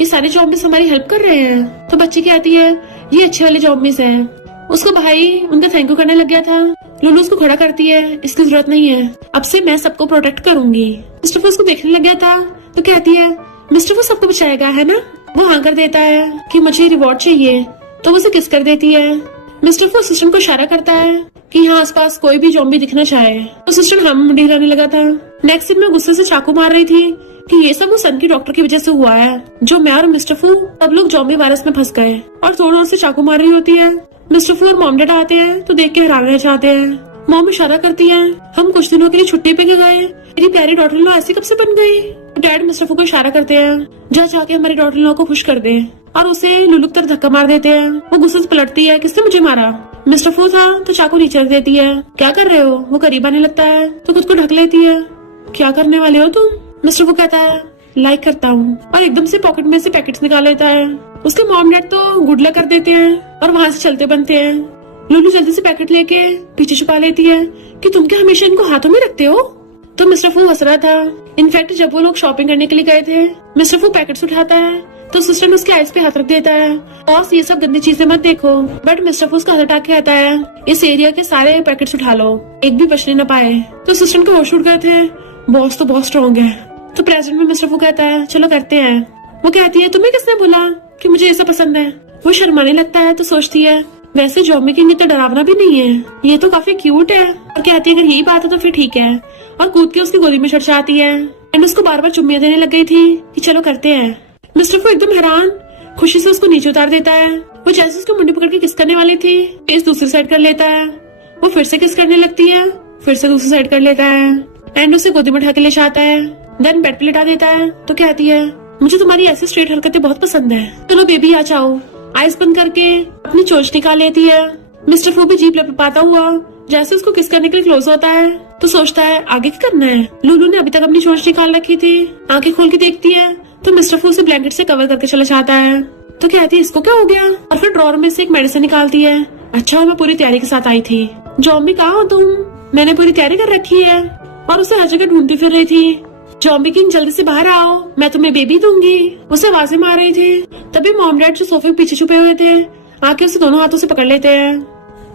ये सारे जॉम्बीज हमारी हेल्प कर रहे हैं। तो बच्ची कहती है ये अच्छे वाले जॉम्बीज हैं। उसका भाई उनका थैंक यू करने लग गया था। लुलू उसको खड़ा करती है इसकी जरूरत नहीं है, अब से मैं सबको प्रोटेक्ट करूंगी। मिस्टर फू उसको देखने लग गया था तो कहती है मिस्टर फू सबको बचाएगा है ना। वो हाँ कर देता है कि मुझे रिवॉर्ड चाहिए तो वो उसे किस कर देती है। मिस्टर फू असिस्टेंट को इशारा करता है कि यहाँ आसपास कोई भी जॉम्बी दिखना चाहे तो असिस्टेंट हम मुंडी हिलाने लगा था। नेक्स्ट सीन में गुस्से से चाकू मार रही थी कि ये सब वो सन की डॉक्टर की वजह से हुआ है, जो मैं और मिस्टर फू सब लोग जॉम्बी वायरस में फंस गए और जोर जोर से चाकू मार रही होती है। मिस्टर फू और मॉम डैड आते हैं तो देख के हैरान रह जाते हैं। मॉम इशारा करती है हम कुछ दिनों के लिए छुट्टी पे गए, मेरी प्यारी डॉटर इन लॉ ऐसी कब से बन गई। डैड मिस्टर फू को इशारा करते हैं जा जाके हमारी डॉटर इन लॉ को खुश कर दे और उसे लुलू की तरफ धक्का मार देते हैं। वो गुस्से से पलटती है किसने मुझे मारा। मिस्टर फू था तो चाकू नीचे रख देती है। क्या कर रहे हो। वो करीब आने लगता है तो खुद को ढक लेती है। क्या करने वाले हो तुम। मिस्टर फू कहता है लाइक करता हूँ और एकदम से पॉकेट में से पैकेट्स निकाल लेता है उसके मॉम डैड तो गुड लक कर देते हैं और वहाँ से चलते बनते हैं। लुलू जल्दी से पैकेट लेके पीछे छुपा लेती है कि तुम क्या हमेशा इनको हाथों में रखते हो। तो मिस्टर फू हंस रहा था। इनफैक्ट जब वो लोग शॉपिंग करने के लिए गए थे, मिस्टर फू पैकेट्स उठाता है तो सिस्टर ने उसके आइस पे हाथ रख देता है। बॉस ये सब गंदी चीजें मत देखो। बट मिस्टर फू उसका हाथ हटा के आता है, इस एरिया के सारे पैकेट्स उठा लो, एक भी बचने न पाए। तो सिस्टर को होश उड़ गए थे, बॉस तो बहुत स्ट्रॉन्ग है। तो प्रेजेंट में मिस्टर फू कहता है चलो करते हैं। वो कहती है तुम्हें किसने बोला कि मुझे ये सब पसंद है। वो शर्माने लगता है तो सोचती है वैसे जॉम्बी किंग इतना डरावना भी नहीं है, ये तो काफी क्यूट है। और कहती है अगर यही बात है तो फिर ठीक है, और कूद के उसकी गोदी में चढ़ जाती है एंड उसको बार बार चुम्मियां देने लग गई थी कि चलो करते हैं। मिस्टर फू एकदम हैरान खुशी से उसको नीचे उतार देता है। वो जैसे उसकी मुंडी पकड़ के किस करने वाली थी, फेस दूसरी साइड कर लेता है। वो फिर से किस करने लगती है, फिर से दूसरी साइड कर लेता है एंड उसे गोदी में उठा के ले जाता है। देन बेड पे लिटा देता है तो कहती है मुझे तुम्हारी ऐसी स्ट्रेट हरकतें बहुत पसंद है, चलो बेबी आ जाओ। आइस बंद करके अपनी चोंच निकाल लेती है। मिस्टर फू भी जीभ लपलपाता हुआ जैसे उसको किस करने के लिए क्लोज होता है तो सोचता है आगे क्या करना है। लुलू ने अभी तक अपनी चोंच निकाल रखी थी। आंखें खोल के देखती है तो मिस्टर फू उसे ब्लैंकेट से कवर करके चला जाता है। तो कहती है इसको क्या हो गया, और फिर ड्रॉर में से एक मेडिसिन निकालती है। अच्छा हो मैं पूरी तैयारी के साथ आई थी। जॉम्बी कहाँ हो तुम, मैंने पूरी तैयारी कर रखी है। और उसे हर जगह ढूंढती फिर रही थी। जॉम्बी किंग जल्दी से बाहर आओ, मैं तुम्हें बेबी दूंगी। उसे आवाजें मार रही थी। तभी मॉम डैड जो सोफे के पीछे छुपे हुए थे आके उसे दोनों हाथों से पकड़ लेते हैं।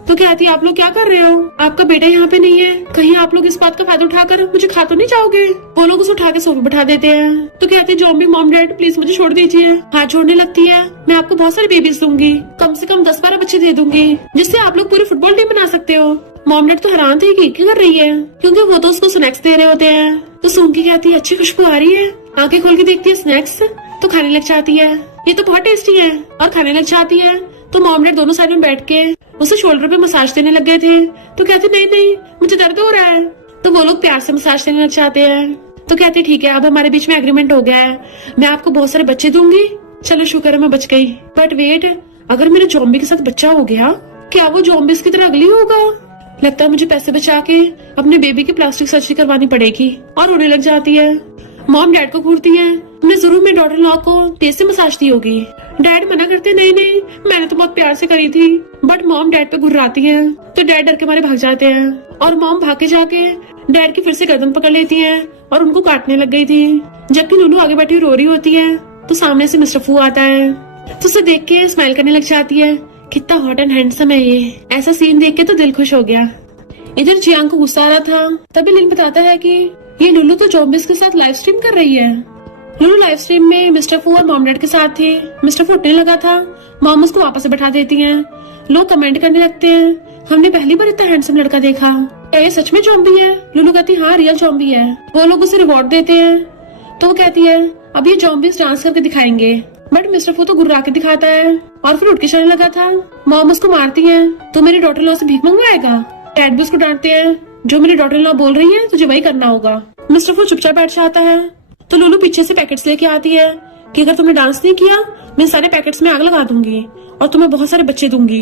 तो कहती है आप लोग क्या कर रहे हो, आपका बेटा यहाँ पे नहीं है, कहीं आप लोग इस बात का फायदा उठाकर मुझे खा तो नहीं जाओगे। वो लोग उसे उठा के सोफे बैठा देते हैं। तो कहती है जॉम्बी मॉम डैड प्लीज मुझे छोड़ दीजिए। हाथ छोड़ने लगती है, मैं आपको बहुत सारे बेबीज दूंगी, कम से कम 10-12 बच्चे दे दूंगी, जिससे आप लोग पूरी फुटबॉल टीम बना सकते हो। मॉम डैड तो हैरान थे कि क्या कर रही है, क्योंकि वो तो उसको स्नैक्स दे रहे होते हैं। तो सूंघ के कहती है अच्छी खुशबू आ रही है। आंखें खोल के देखती है स्नैक्स तो खाने लग जाती है, ये तो बहुत टेस्टी है, और खाने लग जाती है। तो मॉम डैड दोनों साइड में बैठ के उसे शोल्डर पे मसाज देने लग गए थे। तो कहती नहीं नहीं मुझे दर्द हो रहा है। तो वो लोग प्यार से मसाज देने लग जाते हैं। तो कहती ठीक है अब हमारे बीच में एग्रीमेंट हो गया है, मैं आपको बहुत सारे बच्चे दूंगी। चलो शुक्र है मैं बच गई। बट वेट, अगर मेरे जॉम्बी के साथ बच्चा हो गया, क्या वो जॉम्बिस की तरह अगली होगा। लगता है मुझे पैसे बचा के अपने बेबी की प्लास्टिक सर्जरी करवानी पड़ेगी। और रोने लग जाती है। मॉम डैड को घूरती है, तुमने जरूर मेरे डॉटर लॉ को तेज से मसाज दी होगी। डैड मना करते नहीं नहीं मैंने तो बहुत प्यार से करी थी। बट मॉम डैड पे घुर्राती है तो डैड डर के मारे भाग जाते हैं। और मॉम भाग के जाके डैड की फिर से गर्दन पकड़ लेती है और उनको काटने लग गई थी। जबकि लुलू आगे बैठी रो रही होती है तो सामने से मिस्टर फू आता है तो उसे देख के स्माइल करने लग जाती है, कितना हॉट एंड हैंडसम है ये। ऐसा सीन देख के तो दिल खुश हो गया। इधर जियांग को गुस्सा आ रहा था। तभी लिन बताता है कि ये लुलू तो जॉम्बिस के साथ लाइव स्ट्रीम कर रही है। लुलू लाइव स्ट्रीम में मिस्टर फू और मॉम डैड के साथ थे। मिस्टर फू उठने लगा था, मॉम उसको वापस से बैठा देती हैं। लोग कमेंट करने लगते हैं हमने पहली बार इतना हैंडसम लड़का देखा, क्या ये सच में जॉम्बी है। लुलू कहती हाँ रियल जॉम्बी है। वो लोग उसे रिवॉर्ड देते हैं। तो वो कहती है अब ये जॉम्बीज डांस करके दिखाएंगे। बट मिस्टर फू तो गुर्रा के दिखाता है और फिर उठ के चलने लगा था। मॉम उसको मारती है, तो मेरी डॉटर लॉ से भीख मंगवाएगा। डैड भी उसको डांटते हैं, जो मेरी डॉटर लॉ बोल रही है तुझे वही करना होगा। मिस्टर फू चुपचाप बैठ जाता है। तो लुलू पीछे से पैकेट्स लेके आती है कि अगर तुमने डांस नहीं किया मैं सारे पैकेट्स में आग लगा दूंगी और तुम्हें बहुत सारे बच्चे दूंगी,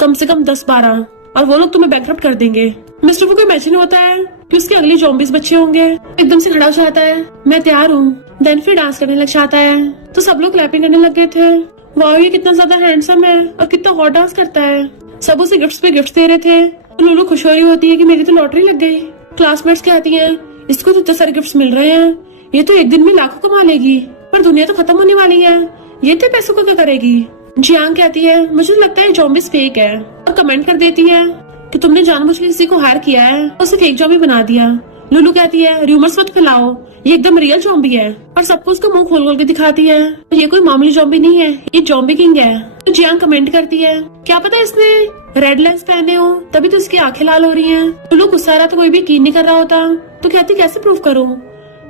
कम से कम 10-12, और वो लोग तुम्हें बैंकरप्ट कर देंगे। मिस्टर फू को इमेजिन होता है कि उसके अगले जॉम्बिस बच्चे होंगे। एकदम से खड़ा हो जाता है, मैं तैयार हूँ। देन फिर डांस करने लग जाता है। तो सब लोग क्लैपिंग करने लग गए थे। वाह ये कितना ज्यादा हैंडसम है और कितना हॉट डांस करता है। सब उसे गिफ्ट्स पे गिफ्ट्स दे रहे थे। तो लुलू खुश हो रही होती है कि मेरी तो लॉटरी लग गई। क्लासमेट्स कहती हैं इसको तो इतने सारे गिफ्ट्स मिल रहे हैं, ये तो एक दिन में लाखों कमा लेगी, पर दुनिया तो खत्म होने वाली है, ये इतने पैसों का क्या करेगी। जियांग कहती है मुझे लगता है जॉम्बिस फेक है, और कमेंट कर देती है कि तुमने जानबूझ के किसी को हायर किया है और उसे फेक जॉम्बी बना दिया। लुलू कहती है रूमर्स मत फैलाओ, ये एकदम रियल जॉम्बी है। और सबको उसका मुंह खोल खोल के दिखाती है, ये कोई मामूली जॉम्बी नहीं है, ये जॉम्बी किंग है। तो जियांग कमेंट करती है क्या पता इसने रेड लेंस पहने हो तभी तो इसकी आंखें लाल हो रही हैं। लुलू गुस्सा आ रहा तो कोई भी यकीन नहीं कर रहा होता। तो कहती कैसे प्रूव करूं।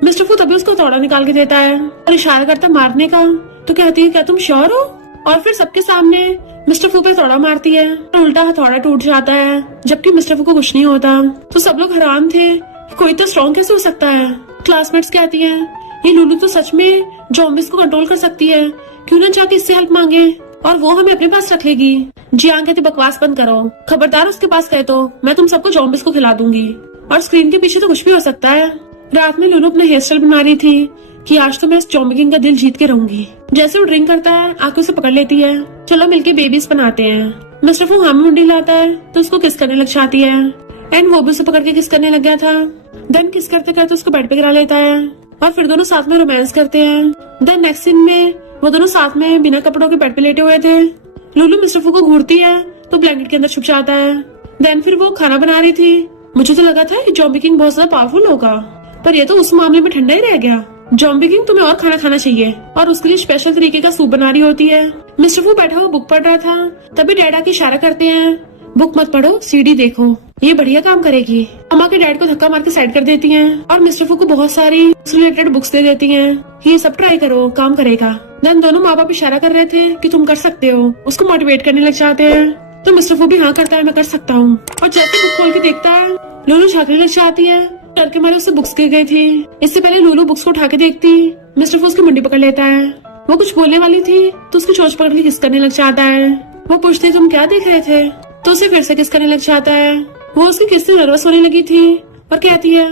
मिस्टर फू तभी उसको हथौड़ा निकाल के देता है और इशारा करता मारने का। तो कहती है क्या तुम श्योर हो। और फिर सबके सामने मिस्टर फू पे हथौड़ा मारती है और उल्टा हथौड़ा टूट जाता है, जबकि मिस्टर फू को कुछ नहीं होता। तो सब लोग हैरान थे कि कोई तो स्ट्रॉन्ग कैसे हो सकता है। क्लासमेट्स कहती हैं ये लुलू तो सच में जॉम्बिस को कंट्रोल कर सकती है, क्यों ना जाके इससे हेल्प मांगे और वो हमें अपने पास रखेगी। जियांग कहती बकवास बंद करो, खबरदार उसके पास गए तो मैं तुम सबको जॉम्बिस को खिला दूंगी। और स्क्रीन के पीछे तो कुछ भी हो सकता है। रात में लुलू अपना हेयर स्टाइल बना रही थी कि आज तो मैं इस चौमी किंग का दिल जीत के रहूंगी। जैसे वो ड्रिंक करता है आके उसे पकड़ लेती है। चलो मिलके बेबीज बनाते हैं। मिस्टर फू हाँ में मुंडी लाता है तो उसको किस करने लग जाती है एंड वो भी उसे पकड़ के किस करने लग गया था। देन किस करते करते उसको बेड पे गिरा लेता है और फिर दोनों साथ में रोमांस करते हैं। देन नेक्स्ट सीन में वो दोनों साथ में बिना कपड़ों के बेड पे लेटे हुए थे। लुलू मिस्टर फू को घूरती है तो ब्लैंकेट के अंदर छुप जाता है। देन फिर वो खाना बना रही थी। मुझे तो लगा था जॉम्बी किंग बहुत ज्यादा पावरफुल होगा, पर ये तो उस मामले में ठंडा ही रह गया। जॉम्बी किंग तुम्हें और खाना खाना चाहिए और उसके लिए स्पेशल तरीके का सूप बना रही होती है। मिस्टर फू बैठा हुआ बुक पढ़ रहा था, तभी डैडा की इशारा करते हैं, बुक मत पढ़ो सीडी देखो, ये बढ़िया काम करेगी। अम्मा के डैड को धक्का मार के साइड कर देती हैं और मिस्टर फू को बहुत सारी रिलेटेड बुक्स दे देती हैं। ये सब ट्राई करो, काम करेगा। देन दोनों माँ बाप इशारा कर रहे थे कि तुम कर सकते हो, उसको मोटिवेट करने लग जाते हैं। तो मिस्टर फू भी हाँ करता है, मैं कर सकता हूँ। और जैसे बुक खोल के देखता है लुलू झांकने लग जाती है। डर के मारे उससे बुक्स गिर गई थी। इससे पहले लुलू बुक्स को उठा के देखती, मिस्टर फू उसकी मुंडी पकड़ लेता है। वो कुछ बोलने वाली थी तो उसकी चोंच पकड़ के किस करने लग जाता है। वो पूछती तुम क्या देख रहे थे, तो उसे फिर से किस करने लग जाता है। वो उसकी किस से नर्वस होने लगी थी और कहती है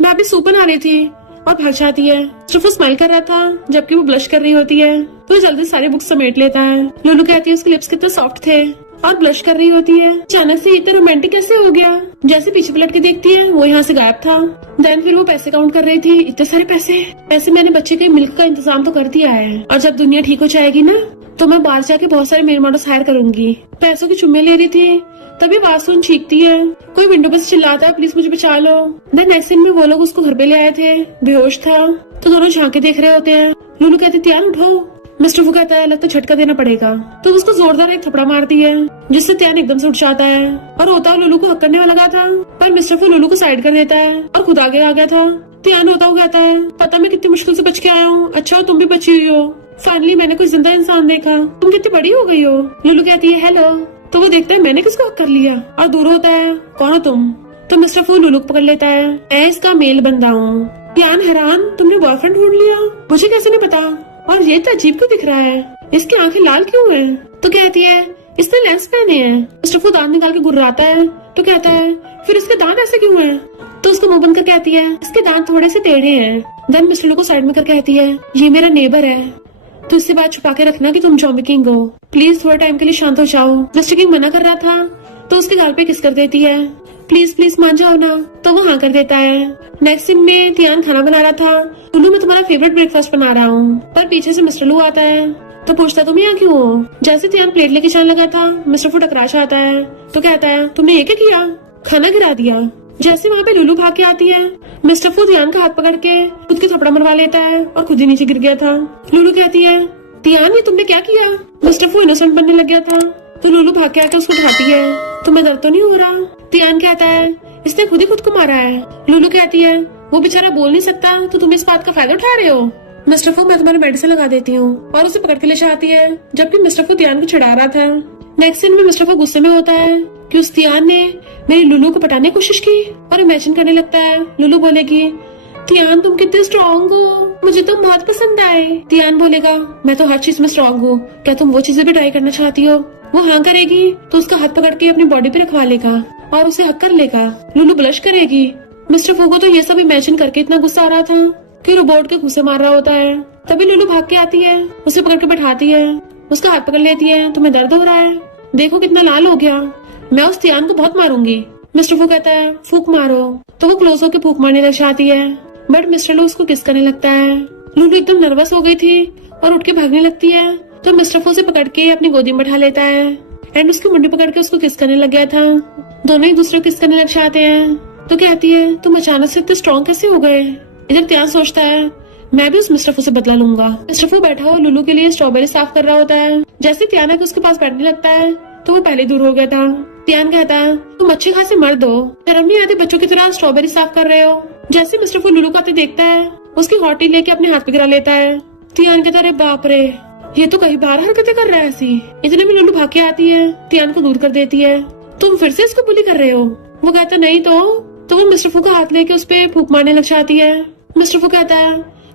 मैं अभी सूप बना रही थी और भाग जाती है। मिस्टर फू स्माइल कर रहा था जबकि वो ब्लश कर रही होती है, तो वो जल्दी सारी बुक्स समेट लेता है। लुलू कहती है उसके लिप्स कितने सॉफ्ट थे और ब्लश कर रही होती है। अचानक से इतना रोमांटिक कैसे हो गया। जैसे पीछे पलट के देखती है वो यहाँ से गायब था। देन फिर वो पैसे काउंट कर रही थी, इतने सारे पैसे मैंने बच्चे के मिल्क का इंतजाम तो कर दिया है और जब दुनिया ठीक हो जाएगी ना तो मैं बाहर जाके बहुत सारे मेल मॉडल्स हायर करूंगी। पैसों की चुम्मे ले रही थी तभी बाथरूम चीखती है, कोई विंडो पर से चिल्लाता है प्लीज मुझे बचा लो। देन नेक्स्ट सीन में वो लोग उसको घर पे ले आए थे, बेहोश था, तो दोनों झांके देख रहे होते हैं। लुलू कहती त्यान उठो। मिस्टर फू कहता है लगता झटका देना पड़ेगा, तो उसको जोरदार एक थपड़ा मारती है जिससे त्यान एकदम से उठ जाता है और होता है लुलू को हक करने वाला लगा था, पर मिस्टर फू लुलू को साइड कर देता है और खुद आगे आ गया था। त्यान होता हुआ कहता है पता मैं कितनी मुश्किल से बच के आया हूँ, अच्छा हो तुम भी बची हुई हो, फाइनली मैंने कोई जिंदा इंसान देखा, तुम कितनी बड़ी हो गई हो। लुलू कहती है हेलो, तो वो देखता है मैंने किसको हक कर लिया और दूर होता है कौन हो तुम। तो मिस्टर फू लुलू को पकड़ लेता है, मैं इसका मेल बंदा हूँ। त्यान हैरान तुमने बॉयफ्रेंड ढूंढ लिया, मुझे कैसे नहीं पता, और ये तो अजीब क्यों दिख रहा है, इसकी आंखें लाल क्यों है। तो कहती है इसने लेंस पहने हैं। मिस्टर फू दांत निकाल के गुर्राता है तो कहता है फिर इसके दांत ऐसे क्यों हैं। तो उसको मुंह बंद कर कहती है इसके दांत थोड़े से टेढ़े हैं। देन मिस्टर को साइड में कर कहती है ये मेरा नेबर है, तो इससे बात छुपा के रखना कि तुम जॉम्बी किंग हो, प्लीज थोड़े टाइम के लिए शांत हो जाओ। मिस्टर किंग मना कर रहा था तो उसके गाल पे किस कर देती है, प्लीज प्लीज मान जाओ ना, तो वो हाँ कर देता है। नेक्स्ट सीन में त्यान खाना बना रहा था, लुलू मैं तुम्हारा फेवरेट ब्रेकफास्ट बना रहा हूँ, पर पीछे से मिस्टर लू आता है तो पूछता तुम यहाँ क्यों हो। जैसे त्यान प्लेट लेके जाने लगा था मिस्टर फू टकरा जाता है तो कहता है तुमने ये क्या किया, खाना गिरा दिया। जैसे वहाँ पे लुलू भाग के आती है मिस्टर फू त्यान का हाथ पकड़ के खुद की थप्पड़ मरवा लेता है और खुद ही नीचे गिर गया था। लुलू कहती है त्यान ये तुमने क्या किया। मिस्टर फू इनोसेंट बनने लग गया था तो लुलू भाग के आके उसको उठाती है, तुम्हें दर्द तो नहीं हो रहा। त्यान कहता है इसने खुद ही खुद को मारा है। लुलू कहती है वो बेचारा बोल नहीं सकता तो तुम इस बात का फायदा उठा रहे हो। मिस्टर फू मैं तुम्हारे मेडिसिन लगा देती हूँ, और उसे पकड़ के ले जाती है जबकि मिस्टर फू त्यान को चिढ़ा रहा था। नेक्स्ट सीन में मिस्टर फू गुस्से में होता है कि उस त्यान ने मेरी लुलू को पटाने की कोशिश की और इमेजिन करने लगता है लुलू बोलेगी त्यान तुम कितने स्ट्रॉन्ग हो, मुझे तो बहुत पसंद आए। त्यान बोलेगा मैं तो हर चीज में स्ट्रॉन्ग हूँ, क्या तुम वो चीजें भी ट्राई करना चाहती हो। वो हाँ करेगी तो उसका हाथ पकड़ के अपनी बॉडी पे रखवा लेगा और उसे हक कर लेगा। लुलू ब्लश करेगी। मिस्टर फू को तो ये सब इमेजिन करके इतना गुस्सा आ रहा था कि रोबोट के घुसे मार रहा होता है। तभी लुलू भाग के आती है, उसे पकड़ के बैठाती है, उसका हाथ पकड़ लेती है, तुम्हें दर्द हो रहा है, देखो कितना लाल हो गया, मैं उस त्यान को बहुत मारूंगी। मिस्टर फू कहता है फूक मारो, तो वो क्लोज होकर फूक मारने लग जाती है, बट मिस्टर लू उसको किस करने लगता है। लुलू एकदम नर्वस हो गई थी और उठ के भागने लगती है, तो मिस्टर फू से पकड़ के अपनी गोदी में बैठा लेता है एंड उसकी मुंडी पकड़ के उसको किस करने लग गया था। दोनों एक दूसरे को किस करने लग जाते हैं। तो कहती है तुम अचानक से इतने स्ट्रॉन्ग कैसे हो गए। इधर त्यान सोचता है मैं भी उस मिस्टर फू से बदला लूंगा। मिस्टर फू बैठा हुआ लुलू के लिए स्ट्रॉबेरी साफ कर रहा होता है। जैसे त्यान आके उसके पास बैठने लगता है तो वो पहले दूर हो गया था। त्यान कहता है तुम अच्छी खासी मर्द हो, शर्म नहीं आती बच्चों की तरह स्ट्रॉबेरी साफ कर रहे हो। जैसे मिस्टर फू लुलू को आते देखता है उसकी हॉटी लेके अपने हाथ पे गिरा लेता है। त्यान कहता है बाप रे ये तो कहीं बाहर हरकतें कर रहा है ऐसी। इतने में लुलू भाग के आती है, त्यान को दूर कर देती है, तुम फिर से इसको बुली कर रहे हो। वो कहता नहीं तो वो मिस्टर फू का हाथ लेके उस पे फूक मारने लग जाती है। मिस्टर फू कहता है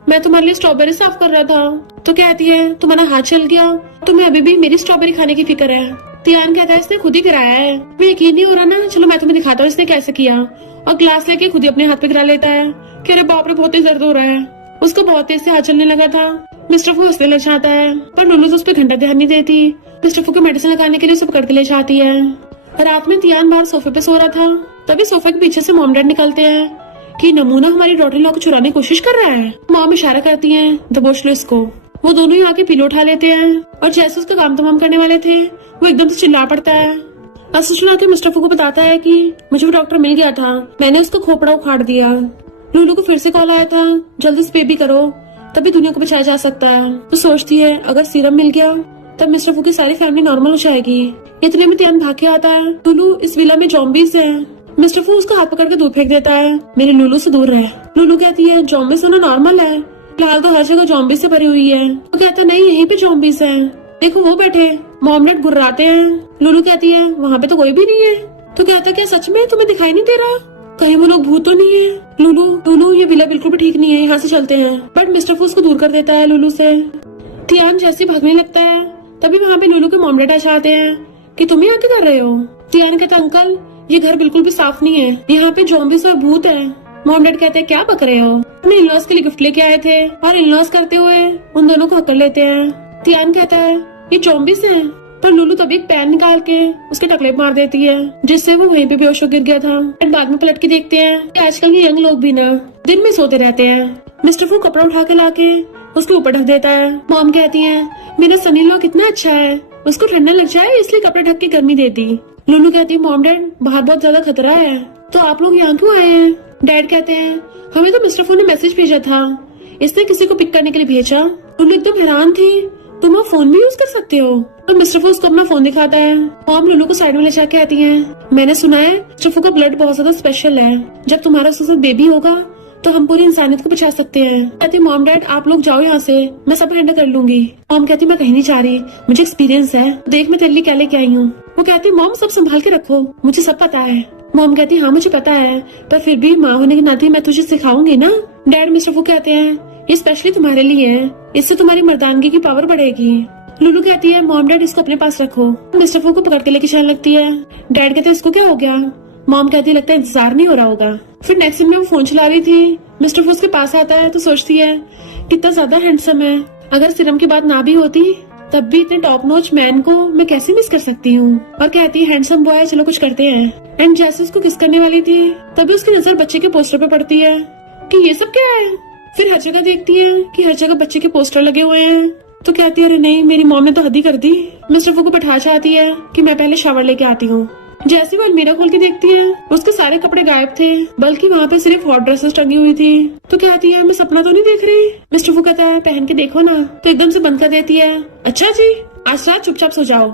मैं तुम्हारे लिए स्ट्रॉबेरी साफ कर रहा था। तो कहती है तुम्हारा हाथ चल गया, तुम्हें अभी भी मेरी स्ट्रॉबेरी खाने की फिक्र है। त्यान कहता है इसने खुद ही गिराया है, मैं यकीन नहीं हो रहा ना, चलो मैं तुम्हें दिखाता हूँ इसने कैसे किया, और ग्लास लेके खुद ही अपने हाथ पे गिरा लेता है कि अरे बाप रे बहुत ही दर्द हो रहा है। उसको बहुत तेज से हाथ चलने लगा था। मिस्टर फू हंसने लग जाता है, पर लुलू तो उस पर घंटा ध्यान नहीं देती। मिस्टर फू को मेडिसिन लगाने के लिए उसे पकड़ के ले जाती है। रात में तियान बाहर सोफे पे सो रहा था, तभी सोफे के पीछे से मॉम डैड निकलते हैं कि नमूना हमारी डॉटर लॉ को चुराने की कोशिश कर रहा है। मॉम इशारा करती है दबोच लो इसको। वो दोनों ही आके पिलो उठा लेते हैं और जैसे उसका काम तमाम करने वाले थे वो एकदम से चिल्ला पड़ता है। असिस्टेंट आके मिस्टर फू को बताता है कि मुझे वो डॉक्टर मिल गया था, मैंने उसका खोपड़ा उखाड़ दिया। लुलू को फिर से कॉल आया था, जल्दी से बेबी करो तभी दुनिया को बचाया जा सकता है। तो सोचती है अगर सीरम मिल गया तब मिस्टर फू की सारी फैमिली नॉर्मल हो जाएगी। इतने में तियान भाग के आता है। लुलू इस विला में जॉम्बीज है। मिस्टर फू उसका हाथ पकड़ के दूर फेंक देता है, मेरे लुलू से दूर रहे। लुलू कहती है जॉम्बीज होना नॉर्मल है, फिलहाल तो हर जगह जॉम्बीज से भरी हुई है। वो कहता नहीं यहीं पे जॉम्बीज है, देखो वो बैठे। मॉम डैड गुर्राते हैं। लुलू कहती है वहाँ पे तो कोई भी नहीं है। तो कहता क्या सच में तुम्हें दिखाई नहीं दे रहा, कहीं वो लोग भूत तो नहीं है। लुलू ये विला बिल्कुल भी ठीक नहीं है, यहाँ से चलते हैं। बट मिस्टर फू उसको दूर कर देता है लुलू से। तियान जैसे भागने लगता है तभी वहाँ पे लुलू के मॉम डैड आ जाते हैं कि तुम यहाँ क्या कर रहे हो। तियान कहता अंकल ये घर बिल्कुल भी साफ नहीं है, यहाँ पे जॉम्बीज और भूत है। मॉम डैड कहते हैं क्या बक रहे हो, अपने इन-लॉज के लिए गिफ्ट लेके आए थे। और इन-लॉज करते हुए उन दोनों को हकड़ लेते हैं। तियान कहता है ये जॉम्बीज हैं, पर लुलू तभी एक पैन निकाल के उसके टकले मार देती है जिससे वो वहीं पे बेहोश हो गिर गया था। एंड बाद में पलट के देखते हैं कि आजकल के यंग लोग भी ना दिन में सोते रहते हैं। मिस्टर फू कपड़ा उठा के लाके उसके ऊपर ढक देता है। मॉम कहती है मेरा सनी लॉ कितना अच्छा है, उसको ठंडा लग जाए इसलिए कपड़ा ढक के गर्मी देती। लुलू कहती है मॉम डैड बाहर बहुत ज्यादा खतरा है, तो आप लोग यहाँ क्यों आए हैं। डैड कहते हैं हमें तो मिस्टर फू ने मैसेज भेजा था, इसने किसी को पिक करने के लिए भेजा। लुलू एकदम हैरान थी, तुम वो फोन भी यूज कर सकते हो। और मिस्टर फू उसको अपना फोन दिखाता है। मॉम लुलू को साइड में ले जाके आती है, मैंने सुना है मिस्टर फू का ब्लड बहुत ज्यादा स्पेशल है, जब तुम्हारा उसके साथ बेबी होगा तो हम पूरी इंसानियत को बचा सकते हैं। कहती मॉम डैड आप लोग जाओ यहाँ से, मैं सब हैंडल कर लूंगी। मॉम कहती मैं कहीं नहीं जा रही, मुझे एक्सपीरियंस है, देख मैं तेरे लिए क्या लेके आई हूँ। वो कहती मॉम सब संभाल के रखो, मुझे सब पता है। मॉम कहती हाँ मुझे पता है, पर फिर भी माँ होने के नाते मैं तुझे सिखाऊंगी ना। डैड मिस्टर फू कहते हैं ये स्पेशली तुम्हारे लिए है, इससे तुम्हारी मर्दानगी की पावर बढ़ेगी। लुलू कहती है मॉम डैड इसको अपने पास रखो। मिस्टर फू को पकड़ के लेके चलने लगती है। डैड कहते इसको क्या हो गया। मॉम कहती लगता है इंतजार नहीं हो रहा होगा। फिर नेक्स्ट सीन में वो फोन चला रही थी। मिस्टर फू उसके पास आता है तो सोचती है कितना ज्यादा हैंडसम है, अगर सीरम की बात ना भी होती तब भी इतने टॉप नॉच मैन को मैं कैसे मिस कर सकती हूँ। और कहती है हैंडसम बॉय चलो कुछ करते हैं। एंड जैसे उसको किस करने वाली थी तभी उसकी नजर बच्चे के पोस्टर पे पड़ती है कि ये सब क्या है। फिर हर जगह देखती है कि हर जगह बच्चे के पोस्टर लगे हुए हैं। तो कहती है अरे नहीं मेरी मॉम ने तो हद ही कर दी। मिस्टर फू को बैठा चाहती है कि मैं पहले शावर लेके आती हूँ। जैसे वो अलमीरा खोल के देखती है उसके सारे कपड़े गायब थे, बल्कि वहाँ पे सिर्फ हॉट ड्रेसेस टंगी हुई थी। तो कहती है मैं सपना तो नहीं देख रही। मिस्टर फू कहता है पहन के देखो ना, तो एकदम से बंद कर देती है। अच्छा जी आज रात चुपचाप सो जाओ।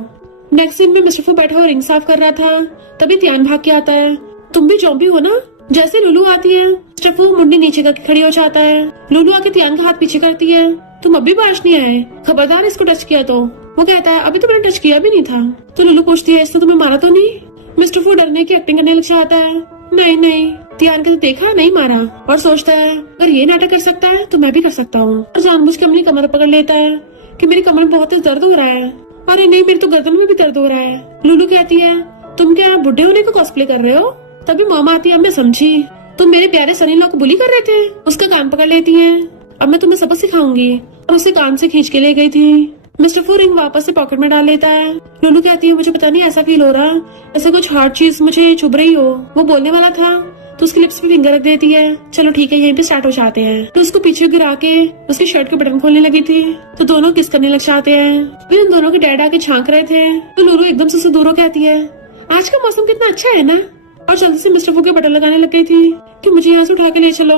नेक्स्ट सीन में मिस्टर फू बैठा हुआ रिंग साफ कर रहा था, तभी तियान भाग के आता है। तुम भी जॉम्बी हो ना। जैसे लुलू आती है मिस्टर फू मुंडी नीचे करके खड़ी हो जाता है। लुलू आके तियान का हाथ पीछे करती है, तुम अभी बाज नहीं आए, खबरदार इसको टच किया तो। वो कहता है अभी तो मैंने टच किया भी नहीं था। तो लुलू पूछती है इसने तुम्हें मारा तो नहीं। मिस्टर फू डरने की एक्टिंग करने लग जाता है, नहीं। तियान के तो देखा नहीं मारा, और सोचता है अगर ये नाटक कर सकता है तो मैं भी कर सकता हूँ। और जानबूझ के अपनी कमर पकड़ लेता है कि मेरी कमर में बहुत तेज दर्द हो रहा है। अरे नहीं मेरी तो गर्दन में भी दर्द हो रहा है। लुलू कहती है तुम क्या बुढ़े होने का कॉस्प्ले कर रहे हो। तभी मॉम आती है, अब मैं समझी तुम मेरे प्यारे सनी लॉ को बुली कर रहे थे। उसका कान पकड़ लेती है, अब मैं तुम्हें सबक सिखाऊंगी, और उसे कान से खींच के ले गई थी। मिस्टर फू रिंग वापस से पॉकेट में डाल लेता है। लुलू कहती है मुझे पता नहीं ऐसा फील हो रहा, ऐसा कुछ हार्ड चीज मुझे चुभ रही हो। वो बोलने वाला था तो उसकी लिप्स पे फिंगर रख देती है। चलो ठीक है यहीं पे स्टार्ट हो जाते हैं। तो उसको पीछे गिरा के उसके शर्ट के बटन खोलने लगी थी, तो दोनों किस करने लग जाते हैं। फिर उन दोनों के डैड आके झांक रहे थे, तो लुलू एकदम से दूर कहती है आज का मौसम कितना अच्छा है ना। और जल्दी से मिस्टर फू के बटन लगाने लग गई थी कि मुझे यहाँ से उठा के ले चलो,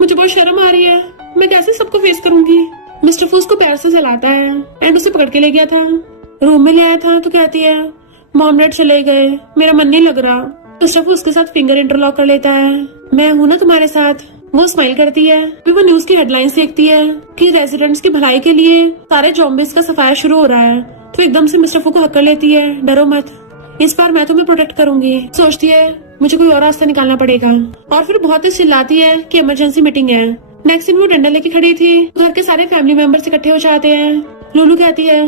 मुझे बहुत शर्म आ रही है, मैं कैसे सबको फेस करूंगी। मिस्टर फू उसको पैर से चलाता है एंड उसे पकड़ के ले गया था, रूम में ले आया था। तो कहती है मॉम डैड चले गए, मेरा मन नहीं लग रहा। मिस्टर फू उसके साथ फिंगर इंटरलॉक कर लेता है, मैं हूँ ना तुम्हारे साथ। वो स्माइल करती है। फिर वो न्यूज की हेडलाइंस देखती है कि रेजिडेंट्स की भलाई के लिए सारे जॉम्बीज का सफाया शुरू हो रहा है। तो एकदम से मिस्टर फू को हक कर लेती है, डरो मत, इस बार मैं तुम्हें प्रोटेक्ट करूंगी। सोचती है मुझे कोई और रास्ता निकालना पड़ेगा। और फिर बहुत ही चिल्लाती है कि इमरजेंसी मीटिंग है। नेक्स्ट दिन वो डंडा लेके खड़ी थी, घर के सारे फैमिली मेंबर्स इकट्ठे हो जाते हैं। लुलू कहती है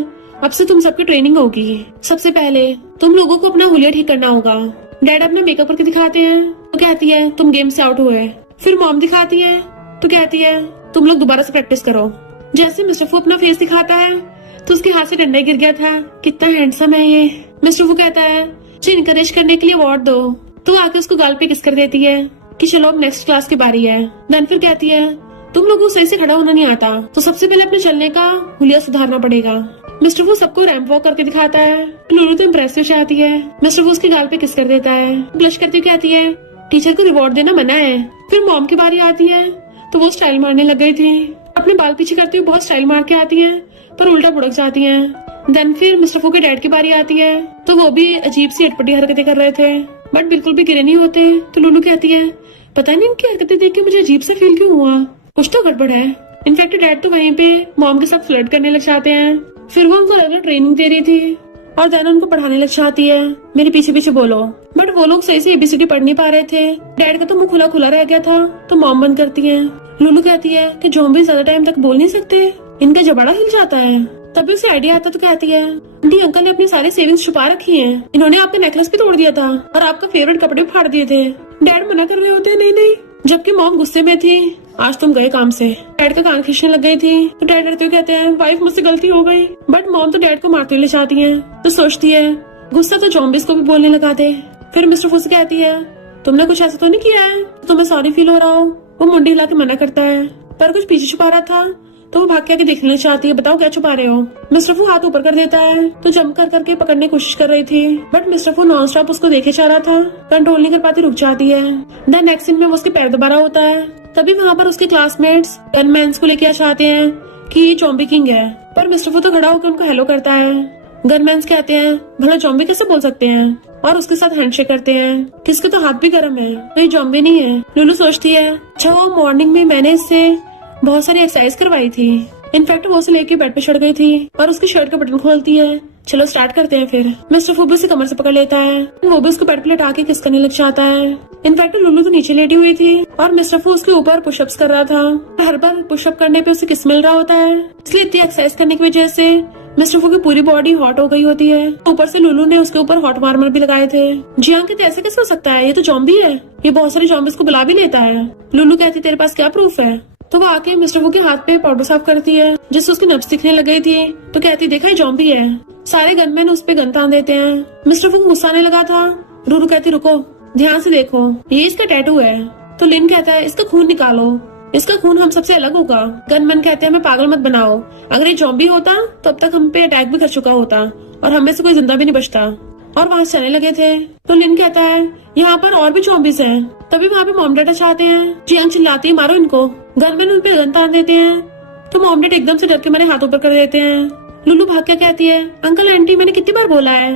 अब से तुम सबकी ट्रेनिंग होगी, सबसे पहले तुम लोगों को अपना हुलिया ठीक करना होगा। डैड अपना मेकअप करके दिखाते हैं, तो कहती है तुम गेम से आउट हुए। फिर मॉम दिखाती है, तो कहती है तुम लोग दोबारा से प्रैक्टिस करो। जैसे मिस्टर फू अपना फेस दिखाता है तो उसके हाथ से डंडा गिर गया था। कितना हैंडसम है ये। मिस्टर फू कहता है मुझे इनकरेज करने के लिए अवार्ड दो। तो आके उसको गाल पे किस कर देती है कि चलो अब नेक्स्ट क्लास की बारी है। देन फिर कहती है तुम लोगों को सही से खड़ा होना नहीं आता तो सबसे पहले अपने चलने का हुलिया सुधारना पड़ेगा। मिस्टर फू सबको रैंप वॉक करके दिखाता है। लुलू तो इम्प्रेसिव से आती है। मिस्टर फू उसके गाल पे किस कर देता है। ब्लश करती हुई कहती है टीचर को रिवॉर्ड देना मना है। फिर मॉम की बारी आती है तो वो स्टाइल मारने लग गई थी। अपने बाल पीछे करते हुए बहुत स्टाइल मार के आती है पर उल्टा बुड़क जाती है। देन फिर मिस्टर फू के डैड की बारी आती है तो वो भी अजीब सी अटपटी हरकतें कर रहे थे बट बिल्कुल भी गिरे नहीं होते। तो लुलू कहती है पता नहीं इनकी हरकतें देख के मुझे अजीब सा फील क्यों हुआ, कुछ तो गड़बड़ है। इनफैक्ट डैड तो वहीं पे मॉम के साथ फ्लर्ट करने लग जाते हैं। फिर वो उनको अलग ट्रेनिंग दे रही थी और देन उनको पढ़ाने लग जाती है मेरे पीछे पीछे बोलो। बट वो लोग सही से एबीसीडी पढ़ नहीं पा रहे थे। डैड का तो मुंह खुला खुला रह गया था तो मॉम बंद करती है। लुलू कहती है कि ज़ॉम्बी ज्यादा टाइम तक बोल नहीं सकते, इनका जबड़ा हिल जाता है। तभी उसे आइडिया आता तो कहती है आंटी अंकल ने अपनी सारी सेविंग्स छुपा रखी हैं। इन्होंने आपका नेकलेस भी तोड़ दिया था और आपका फेवरेट कपड़े फाड़ दिए थे। डैड मना कर रहे होते नहीं नहीं, जबकि मॉम गुस्से में थी आज तुम गए काम से। डैड का कान खींचने लग गई थी तो डैड डरते हुए कहते हैं वाइफ मुझसे गलती हो गई। बट मॉम तो डैड को मारते हुए ले जाती है तो सोचती है गुस्सा तो ज़ॉम्बीज़ को भी बोलने लगा दे। फिर मिस्टर फूस कहती है तुमने कुछ ऐसा तो नहीं किया है, तुम्हें सॉरी फील हो रहा हो। वो मुंडी हिला के मना करता है पर कुछ पीछे छुपा रहा था तो वो भाग के आके देखने चाहती है बताओ क्या छुपा रहे हो। मिस्टर फू हाथ ऊपर कर देता है तो जंप कर करके पकड़ने की कोशिश कर रही थी बट मिस्टर फू नॉन स्टॉप उसको देखे जा रहा था, कंट्रोल नहीं कर पाती रुक जाती है। देन नेक्स्ट सीन में वो उसके पैर दोबारा होता है। तभी वहाँ पर उसके क्लासमेट्स गनमैन्स को लेके आ चाहते हैं कि ये ज़ॉम्बी किंग है पर मिस्टर फू तो खड़ा होकर उनको हेलो करता है। गनमैन्स कहते हैं भला ज़ॉम्बी कैसे बोल सकते हैं और उसके साथ हैंडशेक करते हैं। किसके तो हाथ भी गर्म है तो ये ज़ॉम्बी नहीं है। लुलू सोचती है अच्छा वो मॉर्निंग में मैंने इससे बहुत सारी एक्सरसाइज करवाई थी। इनफैक्ट वो उसे लेके बेड पे चढ़ गई थी और उसके शर्ट का बटन खोलती है। चलो स्टार्ट करते हैं। फिर मिस्टर फू भी उसे कमर से पकड़ लेता है। वो भी उसको बेड पे लेटा के किस करने लग जाता है। इनफैक्ट लुलू तो नीचे लेटी हुई थी और मिस्टर फू उसके ऊपर पुशअप्स कर रहा था। हर बार पुशअप करने पे उसे किस मिल रहा होता है, इसलिए इतनी एक्सरसाइज करने की वजह से मिस्टर फू की पूरी बॉडी हॉट हो गई होती है। ऊपर से लुलू ने उसके ऊपर हॉट वार्मर भी लगाए थे। जियांग कहते ऐसे कैसे हो सकता है, ये तो ज़ॉम्बी है, ये बहुत सारे ज़ॉम्बीज़ को बुला भी लेता है। लुलू कहती तेरे पास क्या प्रूफ है। तो वो आके मिस्टर फू के हाथ पे पाउडर साफ करती है जिससे उसकी नब्ज दिखने लग गई थी। तो कहती देखा ये ज़ॉम्बी है। सारे गनमैन उस पे गन तान देते हैं। मिस्टर फू गुस्सा आने लगा था। लुलू कहती रुको ध्यान से देखो ये इसका टैटू है। तो लिन कहता है इसका खून निकालो, इसका खून हम सबसे अलग होगा। गनमैन कहते हैं हमें पागल मत बनाओ, अगर ये ज़ॉम्बी होता तो अब तक हम पे अटैक भी कर चुका होता और हमें से कोई जिंदा भी नहीं बचता। और वहाँ से चलने लगे थे। तो लिन कहता है यहाँ पर और भी ज़ॉम्बीज़ हैं। तभी वहाँ पे मॉम डैड चाहते हैं। जियांग चिल्लाती है मारो इनको। गनमैन उन पे गन तान देते हैं तो मॉम डैड एकदम से डर के मेरे हाथ ऊपर कर देते हैं। लुलू भाग के कहती है अंकल आंटी मैंने कितनी बार बोला है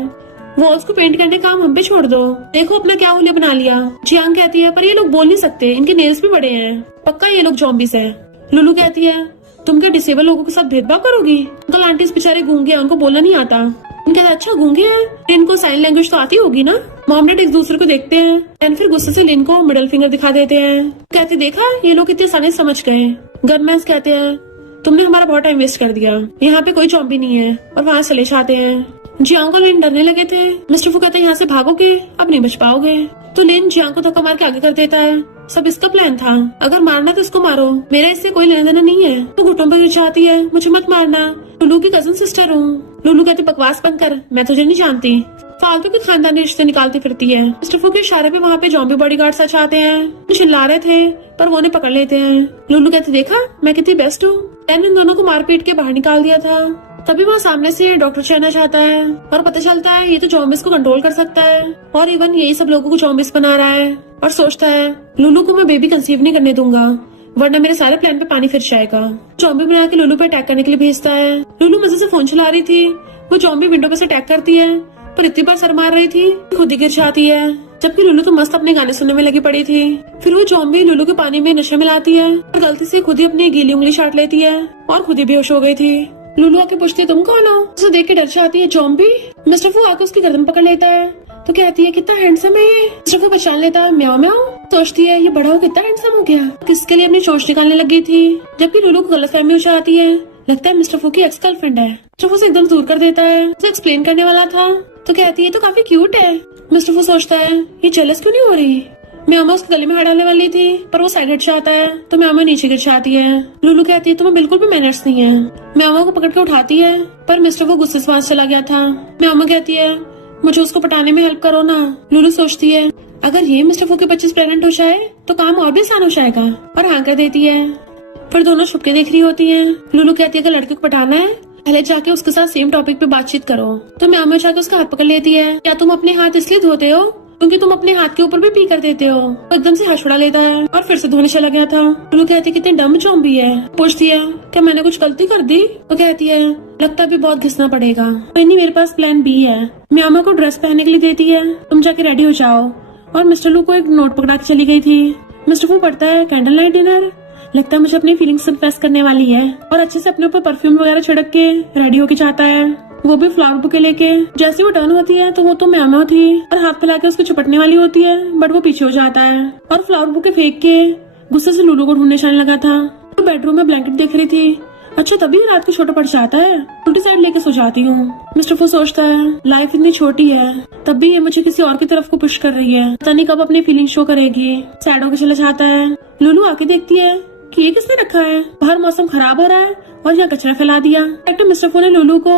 वॉल्स को पेंट करने का काम हम पे छोड़ दो, देखो अपना क्या हुलिया बना लिया। जियांग कहती है पर ये लोग बोल नहीं सकते, इनके नेल्स भी बड़े हैं, पक्का ये लोग ज़ॉम्बीज़ हैं। लुलू कहती है तुम क्या डिसेबल लोगों के साथ भेदभाव करोगी। अंकल आंटी इस बेचारे गूंगे हैं, उनको बोलना नहीं आता। इनके अच्छा गूंगे हैं, इनको साइन लैंग्वेज तो आती होगी ना। मॉम डैड एक दूसरे को देखते हैं एंड फिर गुस्से से लिन को मिडिल फिंगर दिखा देते हैं। कहते देखा ये लोग इतने आसानी से समझ गए। गनमैन्स कहते हैं तुमने हमारा बहुत टाइम वेस्ट कर दिया, यहाँ पे कोई ज़ॉम्बी नहीं है और वहाँ चले जाते हैं। जियांग को लिन डरने लगे थे। मिस्टर फू कहते हैं यहाँ से भागोगे अब नहीं बच पाओगे। तो लिन जियांग को धक्का मार के आगे कर देता है। सब इसका प्लान था, अगर मारना तो इसको मारो, मेरा इससे कोई लेना देना नहीं है। तो घुटनों पर गिर जाती है मुझे मत मारना, लुलू की कजन सिस्टर हूँ। लुलू कहती बकवास बंद कर, मैं तुझे नहीं जानती। फालतू के खानदानी रिश्ते निकालती फिरती है। मिस्टर फू के इशारे पे वहाँ पे ज़ॉम्बी बॉडीगार्ड्स आ जाते हैं। चिल्ला रहे थे पर वो उन्हें पकड़ लेते हैं। लुलू कहती देखा मैं कितनी बेस्ट हूँ, मैंने इन दोनों को मारपीट के बाहर निकाल दिया था। तभी वहाँ सामने से डॉक्टर चैन चाहता है और पता चलता है ये तो ज़ॉम्बीज़ को कंट्रोल कर सकता है और इवन यही सब लोगों को ज़ॉम्बीज़ बना रहा है। और सोचता है लुलू को मैं बेबी कंसीव नहीं करने दूंगा वरना मेरे सारे प्लान पे पानी फिर जाएगा। ज़ॉम्बी बना के लुलू पे अटैक करने के लिए भेजता है। लुलू मजे से फोन चला रही थी, वो ज़ॉम्बी विंडो पे से अटैक करती है पर इतनी बार सर मार रही थी खुद ही गिर जाती है, जबकि लुलू तो मस्त अपने गाने सुनने में लगी पड़ी थी। फिर वो ज़ॉम्बी लुलू के पानी में नशे मिलाती है और गलती से खुद ही अपनी गीली उंगली चाट लेती है और खुद ही बेहोश हो गई थी। लुलू आके पूछती तुम कौन हो, उसे देख के डर जाती है ज़ॉम्बी। मिस्टर फू आके उसकी गर्दन पकड़ लेता है तो कहती है कितना हैंडसम है ये। मिस्टर फू पहचान लेता है म्याओ म्याओ। सोचती है ये बड़ा हो कितना हैंडसम हो गया, किसके लिए अपनी चोंच निकालने लगी थी। जबकि लुलू को गलतफहमी हो जाती है, लगता है मिस्टर फू की एक्स गर्लफ्रेंड है। मिस्टर फू से एकदम दूर कर देता है, उसे एक्सप्लेन करने वाला था तो कहती है तो काफी क्यूट है। मिस्टर फू सोचता है ये जेलस क्यों नहीं हो रही, म्यामा उसके गले में हाथ डालने वाली थी, पर वो साइड हट जाता है तो म्यामा नीचे गिर जाती है। लुलू कहती है तुम्हें बिल्कुल भी मैनर्स नहीं है। म्यामा को पकड़ के उठाती है, पर मिस्टर वो गुस्से से वहां चला गया था। म्यामा कहती है मुझे उसको पटाने में हेल्प करो ना। लुलू सोचती है अगर ये मिस्टर फू के 25 प्रेग्नेंट हो जाए तो काम और भी आसान हो जाएगा, और हाँ कर देती है। फिर दोनों छुपके देख रही होती हैं। लुलू कहती है अगर लड़के को पटाना है पहले जाके उसके साथ सेम टॉपिक पे बातचीत करो। तो म्यामा जाके उसका हाथ पकड़ लेती है। क्या तुम अपने हाथ इसलिए धोते हो क्योंकि तुम अपने हाथ के ऊपर भी पी कर देते हो? वो एकदम से हाथ छुड़ा लेता है और फिर से धोने चला गया था। लुलू कहती है कितनी डम चौंबी है। पूछती है क्या मैंने कुछ गलती कर दी? वो कहती है लगता भी बहुत घिसना पड़ेगा। नहीं, मेरे पास प्लान बी है। म्यामा को ड्रेस पहनने के लिए देती है, तुम जाके रेडी हो जाओ। और मिस्टर लू को एक नोट पकड़ा के चली गई थी। मिस्टर फू पढ़ता है कैंडल लाइट डिनर। लगता है मुझे अपनी फीलिंग्स कन्फेस करने वाली है, और अच्छे से अपने ऊपर परफ्यूम वगैरह छिड़क के रेडी होके जाता है, वो भी फ्लावर बुके लेके। जैसे वो टर्न होती है तो वो तो म्यामा थी और हाथ फैला के उसको चुपटने वाली होती है, बट वो पीछे हो जाता है और फ्लावर बुके फेंक के गुस्से से लुलू को ढूंढने जाने लगा था। तो बेडरूम में ब्लैंकेट देख रही थी। अच्छा तभी रात को छोटा पड़ जाता है, उल्टी साइड लेके सो जाती हूँ। मिस्टर फू सोचता है लाइफ इतनी छोटी है तब भी ये मुझे किसी और की तरफ को पुश कर रही है, पता नहीं कब अपनी फीलिंग शो करेगी। सैड होकर चला जाता है। लुलू आके देखती है कि ये किसने रखा है, बाहर मौसम खराब हो रहा है और यहाँ कचरा फैला दिया। एक्टर मिस्टर फू ने लुलू को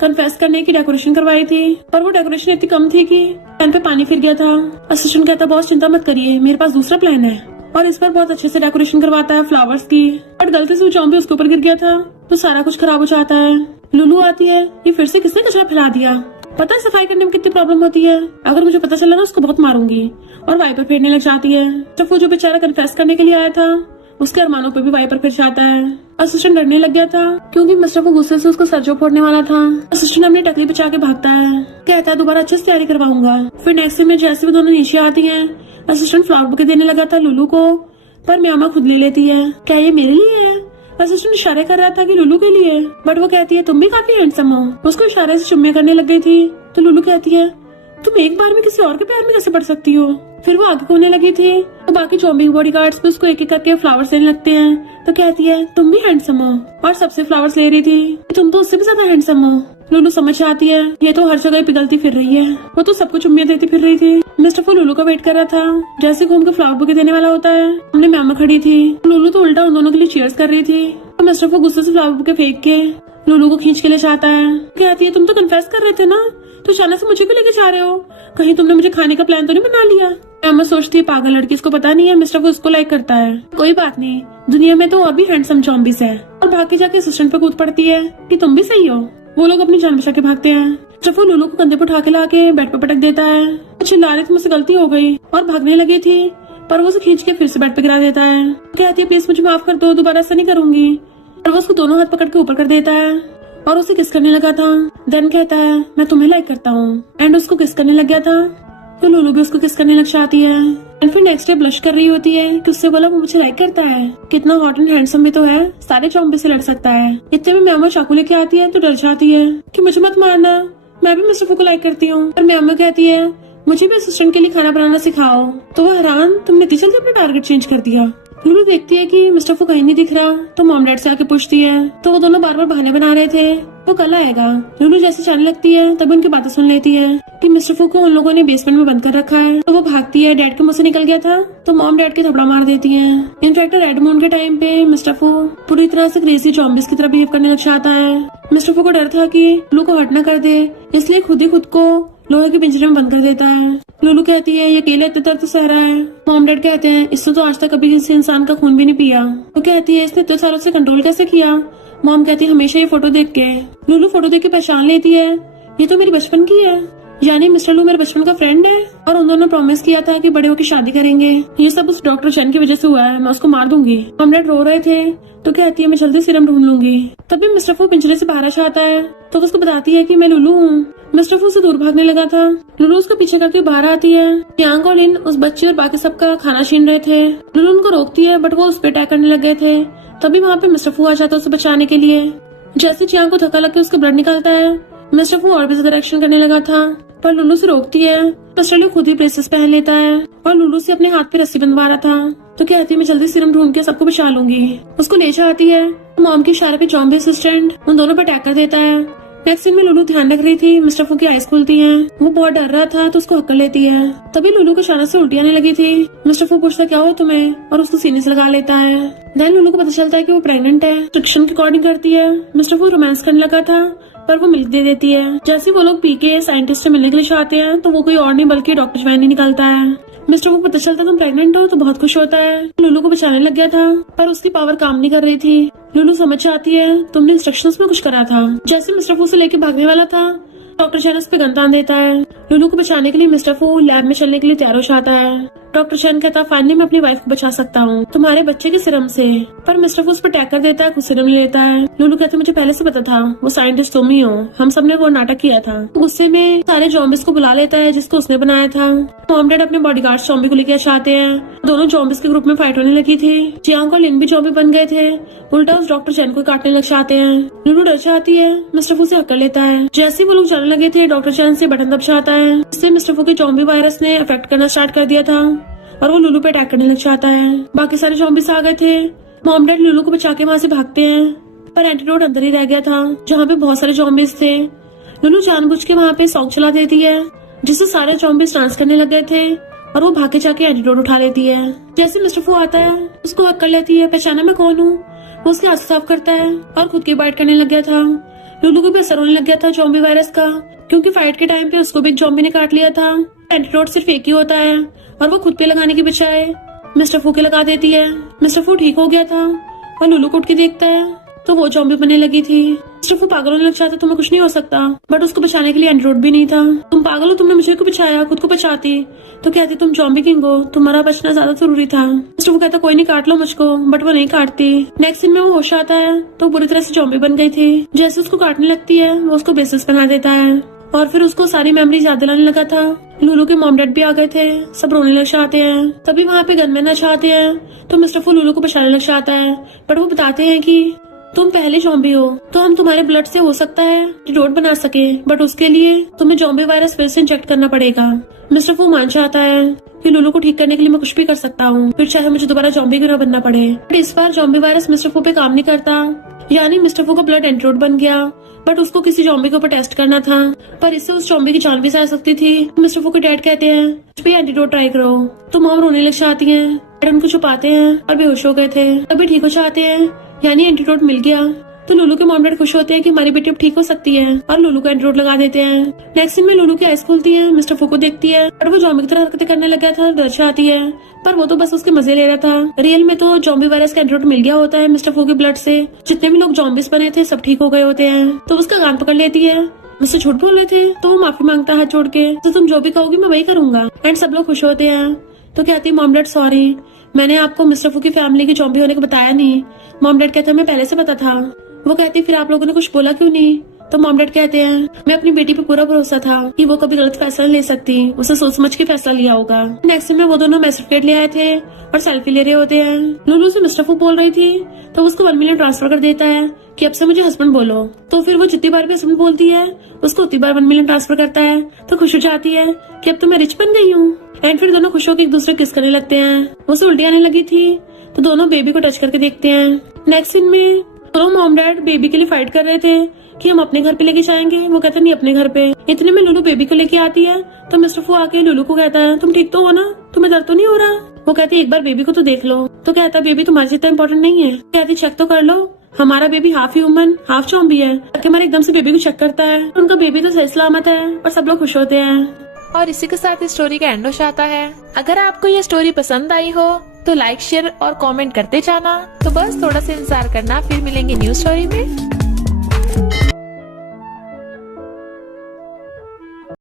कन्फेस करने की डेकोरेशन करवाई थी, पर वो डेकोरेशन इतनी कम थी कि पैन पे पानी फिर गया था। असिस्टेंट कहता बॉस चिंता मत करिए, मेरे पास दूसरा प्लान है, और इस पर बहुत अच्छे से डेकोरेशन करवाता है फ्लावर्स की। बट गलती से वो चौंबी उसके ऊपर गिर गया था तो सारा कुछ खराब हो जाता है। लुलू आती है, ये फिर से किसने कचरा फैला दिया? पता है सफाई करने में कितनी प्रॉब्लम होती है, अगर मुझे पता चला ना उसको बहुत मारूंगी। और वाइपर फेरने लग जाती है। जब वो जो बेचारा कन्फेस करने के लिए आया था उसके अरमानों पे भी वाइपर फिर जाता है। असिस्टेंट डरने लग गया था क्योंकि मिस्टर को गुस्से से उसका सर जो फोड़ने वाला था। असिस्टेंट अपनी टकली बचा के भागता है, कहता है दोबारा अच्छे से तैयारी करवाऊंगा। फिर नेक्स्ट में जैसे वो दोनों नीचे आती हैं, असिस्टेंट फ्लावर बुके देने लगा था लुलू को, पर म्यामा खुद ले लेती है। क्या ये मेरे लिए है? असिस्टेंट इशारे कर रहा था कि लुलू के लिए, बट वो कहती है तुम भी काफी हैंडसम हो। उसको इशारे से चुम्मे करने लग गई थी तो लुलू कहती है तुम एक बार में किसी और के प्यार में कैसे पड़ सकती हो? फिर वो आगे होने लगी थी तो बाकी चौंबिंग बॉडीगार्ड्स भी उसको एक एक करके फ्लावर्स देने लगते हैं। तो कहती है तुम भी हैंडसम हो, और सबसे फ्लावर्स ले रही थी, तुम तो उससे भी ज्यादा हैंडसम हो। लुलू समझ आती है ये तो हर जगह पिघलती फिर रही है, वो तो सबको चुम्मियां देती फिर रही थी। मिस्टर फू लुलू का वेट कर रहा था। जैसे घूम के फ्लावर बुके देने वाला होता है, हमने म्यामा खड़ी थी। लुलू तो उल्टा उन दोनों के लिए चीयर्स कर रही थी। तो मिस्टर फू गुस्से से फ्लावर बुके फेंक के लुलू को खींच के ले जाता है। कहती है तुम तो कन्फेस कर रहे थे ना, तो अचानक से मुझे क्यों लेके जा रहे हो? कहीं तुमने मुझे खाने का प्लान तो नहीं बना लिया? म्यामा सोचती है पागल लड़की, इसको पता नहीं है मिस्टर फू उसको लाइक करता है। कोई बात नहीं, दुनिया में तो और भी हैंडसम चॉम्बीज है। और भाग के जाके असिस्टेंट पे कूद पड़ती है कि तुम भी सही हो। वो लोग अपनी जान बचा के भागते हैं। जब वो लुलू को कंधे पर उठा के लाके बेड पर पटक देता है, चिल्ला रही थी मुझसे गलती हो गई, और भागने लगी थी, पर वो उसे खींच के फिर से बेड पे गिरा देता है। कहती है प्लीज मुझे माफ कर दो, दोबारा ऐसा नहीं करूंगी। और वो उसको दोनों हाथ पकड़ के ऊपर कर देता है और उसे किस करने लगा था। देन कहता है मैं तुम्हें लाइक करता हूँ, एंड उसको किस करने लग गया था। तो लुलू भी उसको किस करने लग जाती है। एंड फिर नेक्स्ट डे ब्लश कर रही होती है कि उससे बोला वो मुझे लाइक करता है, कितना हॉट एंड हैंडसम भी तो है, सारे चौंबे से लड़ सकता है। इतने में म्यामा चाकू लेके आती है तो डर जाती है कि मुझे मत मारना, मैं भी मिस्टर फू को लाइक करती हूँ। और म्यामा कहती है मुझे भी असिस्टेंट के लिए खाना बनाना सिखाओ। तो वो हैरान, तुमने इतनी जल्दी अपना टारगेट चेंज कर दिया। लुलू देखती है कि मिस्टर फू कहीं नहीं दिख रहा तो मॉम डैड से आके पूछती है, तो वो दोनों बार बार बहाने बना रहे थे वो कल आएगा। लुलू जैसे जाने लगती है तभी उनकी बातें सुन लेती है कि मिस्टर फू को उन लोगों ने बेसमेंट में बंद कर रखा है। तो वो भागती है, डैड के मुंह से निकल गया था तो मॉम डैड के थपड़ा मार देती है। इनफैक्ट रेड मून के टाइम पे मिस्टर फू पूरी तरह से क्रेजी चॉम्बिस की तरह बिहेव करने लग जाता है। मिस्टर फू को डर था कि लुलू को हर्ट न कर दे, इसलिए खुद ही खुद को लोहे के पिंजरे में बंद कर देता है। लुलू कहती है ये अकेले इतने दर्द सह रहा है। मॉम डैड कहते हैं इससे तो आज तक कभी किसी इंसान का खून भी नहीं पिया। वो कहती है इसने इतने सालों से कंट्रोल कैसे किया। मॉम कहती है हमेशा ये फोटो देख के। लुलू फोटो देख के पहचान लेती है, ये तो मेरी बचपन की है, यानी मिस्टर लू मेरे बचपन का फ्रेंड है, और उन दोनों प्रॉमिस किया था कि बड़े होकर शादी करेंगे। ये सब उस डॉक्टर चैन की वजह से हुआ है, मैं उसको मार दूंगी। मॉम डैड रो रहे थे तो कहती है मैं जल्दी सीरम ढूंढ लूंगी। तभी मिस्टर फू पिंजरे से बाहर आ जाता है तो उसको बताती है कि मैं लुलू हूँ। मिस्टर फू से दूर भागने लगा था। लुलू उसको पीछे करके बाहर आती है। यांग और लिन उस बच्चे और बाकी सबका खाना छीन रहे थे। लुलू उनको रोकती है बट वो उस पर अटैक करने लग गए थे। तभी वहाँ पे मिस्टर फू आ जाता है उसे बचाने के लिए। जैसे चियांग को धक्का लग के उसका ब्लड निकलता है, मिस्टर फू और भी ज्यादा एक्शन करने लगा था, पर लुलू से रोकती है। मिस्टर लू खुद ही ब्रेसेस पहन लेता है और लुलू से अपने हाथ पे रस्सी बंधवा रहा था। तो कहती है मैं जल्दी सीरम ढूंढ के सबको बचा लूंगी। उसको ले जाती है। मॉम के इशारे पे जॉम्बी असिस्टेंट उन दोनों पर अटैक कर देता है। नेक्स्ट सीन में लुलू ध्यान रख रही थी मिस्टर फू की आईज खुलती हैं। वो बहुत डर रहा था तो उसको हक्कर लेती है। तभी लुलू को अचानक से उल्टी आने लगी थी। मिस्टर फू पूछता क्या हो तुम्हें और उसको सीने से लगा लेता है। देन लुलू को पता चलता है कि वो प्रेग्नेंट है। रिस्ट्रिक्शन के अकॉर्डिंग करती है। मिस्टर फू रोमांस करने लगा था पर वो मिल्क दे देती है। जैसे वो लोग पी के साइंटिस्ट से मिलने के लिए चाहते हैं तो वो कोई और नहीं बल्कि डॉक्टर ज्वाइन ही निकलता है। मिस्टर को पता चलता तुम प्रेग्नेंट हो तो बहुत खुश होता है। लुलू को बचाने लग गया था पर उसकी पावर काम नहीं कर रही थी। लुलू समझ जाती है तुमने इंस्ट्रक्शंस में कुछ करा था। जैसे मिस्टर फू से लेके भागने वाला था डॉक्टर चैन उस पे गन तान देता है। लुलू को बचाने के लिए मिस्टर फू लैब में चलने के लिए तैयार हो जाता है। डॉक्टर चैन कहता फाइनली मैं अपनी वाइफ को बचा सकता हूँ तुम्हारे बच्चे के सिरम से। पर मिस्टर फू उस पर अटैक कर देता है, खुद सिरम ले लेता है। लुलू कहते मुझे पहले से पता था वो साइंटिस्ट तुम ही हो, हम सबने वो नाटक किया था। गुस्से में सारे जॉम्बिस को बुला लेता है जिसको उसने बनाया था। मॉम डैड अपने बॉडीगार्ड्स जॉम्बी को लेकर चाहते हैं। दोनों जॉम्बिस के ग्रुप में फाइट होने लगी थी। जियांग और लिन भी जॉम्बी बन गए थे। उल्टा उस डॉक्टर चैन को काटने लग जाते हैं। लुलू डर जाती है, मिस्टर फू से हक्कर लेता है। जैसे वो लोग जाने लगे थे डॉक्टर चैन से बटन दब जाता है। इससे मिस्टर फू के जॉम्बी वायरस ने अफेक्ट करना स्टार्ट कर दिया था और वो लुलू पे अटैक करने लग जाता है। बाकी सारे जॉम्बिस आ गए थे। मॉम डैड लुलू को बचा के वहाँ से भागते हैं पर एंटीडोट अंदर ही रह गया था जहाँ पे बहुत सारे जॉम्बिस थे। लुलू जानबूझ के वहाँ पे सॉन्ग चला देती है जिससे सारे जॉम्बिस डांस करने लग गए थे और वो भाग के जाके एंटीडोट उठा लेती है। जैसे मिस्टर फू आता है उसको हक कर लेती है, पहचाना मैं कौन हूँ। वो उसके हाथ साफ करता है और खुद की बाइट करने लग गया था। लुलू को भी असर होने लग गया था जॉम्बी वायरस का क्योंकि फाइट के टाइम पे उसको भी एक जॉम्बी ने काट लिया था। एंटीडोट सिर्फ एक ही होता है और वो खुद पे लगाने की बजाय मिस्टर फू के लगा देती है। मिस्टर फू ठीक हो गया था और लुलू को उठ के देखता है तो वो जॉम्बी बनने लगी थी। मिस्टर फू पागल होने लग जाता तुम्हें कुछ नहीं हो सकता बट उसको बचाने के लिए एंटीडोट भी नहीं था। तुम पागल हो, तुमने मुझे क्यों बचाया, खुद को बचाती तो कहती तुम जॉम्बी किंग हो, तुम्हारा बचना ज्यादा जरूरी था। मिस्टर फू कहता कोई नहीं काट लो मुझको, बट वो नहीं काटती। नेक्स्ट दिन में वो होश आता है तो बुरी तरह से जॉम्बी बन गई थी। जैसे उसको काटने लगती है वो उसको बेसिस बना देता है और फिर उसको सारी मेमोरीज याद दिलाने लगा था। लुलू के मॉम डैड भी आ गए थे, सब रोने लग जाते हैं। तभी वहाँ पे गनमैन आ जाते हैं तो मिस्टर फू लुलू को बचाने लग जाता है पर वो बताते हैं कि तुम पहले जॉम्बी हो तो हम तुम्हारे ब्लड से हो सकता है एंटीडोट बना सके बट उसके लिए तुम्हें जॉम्बी वायरस फिर से इंजेक्ट करना पड़ेगा। मिस्टर फू मान जाता है कि लुलू को ठीक करने के लिए मैं कुछ भी कर सकता हूँ, फिर चाहे मुझे दोबारा जॉम्बी क्यों न बनना पड़े। बट इस बार जॉम्बी वायरस मिस्टर फू पे काम नहीं करता, यानी मिस्टर फू का ब्लड एंटीडोट बन गया बट उसको किसी जॉम्बी के ऊपर टेस्ट करना था पर इससे उस जॉम्बी की जान भी जा सकती थी। मिस्टर फू के डैड कहते हैं कुछ भी एंटीडोट ट्राई करो तो मॉम रोने लग जाती है। डैड उनको छुपाते हैं और बेहोश हो गए थे, तभी ठीक हो जाते हैं यानी एंटीडोट मिल गया। तो लुलू के मॉम डैड खुश होते हैं कि हमारी बेटी अब ठीक हो सकती है और लुलू को एंटीडोट लगा देते हैं। नेक्स्ट सीन में लुलू की आइज खुलती है, मिस्टर फू को देखती है और वो जॉम्बी की तरह हरकतें करने लग गया था, डर जाती है पर वो तो बस उसके मजे ले रहा था। रियल में तो जॉम्बी वायरस का एंटीडोट मिल गया होता है मिस्टर फू के ब्लड से। जितने भी लोग जॉम्बिस बने थे सब ठीक हो गए होते हैं। तो उसका कान पकड़ लेती है, मुझसे झूठ बोल रहे थे तो वो माफी मांगता है हाथ जोड़ के, तो तुम जो भी कहोगी मैं वही करूंगा। एंड सब लोग खुश होते हैं। तो कहती मॉम डैड सॉरी, मैंने आपको मिस्टर फू की फैमिली के जॉम्बी होने को बताया नहीं। मॉम डैड कहते मैं पहले से पता था। वो कहती फिर आप लोगों ने कुछ बोला क्यों नहीं। तो मॉम डैड कहते हैं मैं अपनी बेटी पे पूरा भरोसा था कि वो कभी गलत फैसला ले सकती, उसे सोच समझ के फैसला लिया होगा। नेक्स्ट में वो दोनों मैसेज ले आए थे और सेल्फी ले रहे होते हैं। लुलू से मिस्टर फू बोल रही थी तो उसको 1 मिलियन ट्रांसफर कर देता है कि अब से मुझे हस्बैंड बोलो। तो फिर वो जितनी बार भी हस्बैंड बोलती है उसको उतनी बार 1 मिलियन ट्रांसफर करता है तो खुश हो जाती है कि अब तो मैं रिच बन गई हूँ। एंड फिर दोनों खुश होकर एक दूसरे किस करने लगते हैं। वो से उल्टी आने लगी थी तो दोनों बेबी को टच करके देखते हैं। नेक्स्ट सीन में दोनों मॉम डैड बेबी के लिए फाइट कर रहे थे कि हम अपने घर पे लेके जाएंगे। वो कहते नहीं अपने घर पे। इतने में लुलू बेबी को लेके आती है तो मिस्टर फू आके लुलू को कहता है तुम ठीक तो हो ना, तुम्हें दर्द तो नहीं हो रहा। वो कहती एक बार बेबी को तो देख लो। तो कहता बेबी तुम्हारे जितना इम्पोर्टेंट नहीं है। कहती चेक तो कर लो, हमारा baby half human half zombie है। हमारे एकदम से बेबी को चेक करता है, उनका बेबी तो सही सलामत है और सब लोग खुश होते हैं। और इसी के साथ इस स्टोरी का एंड हो जाता है। अगर आपको ये स्टोरी पसंद आई हो तो लाइक शेयर और कमेंट करते जाना। तो बस थोड़ा सा इंतजार करना, फिर मिलेंगे न्यू स्टोरी में।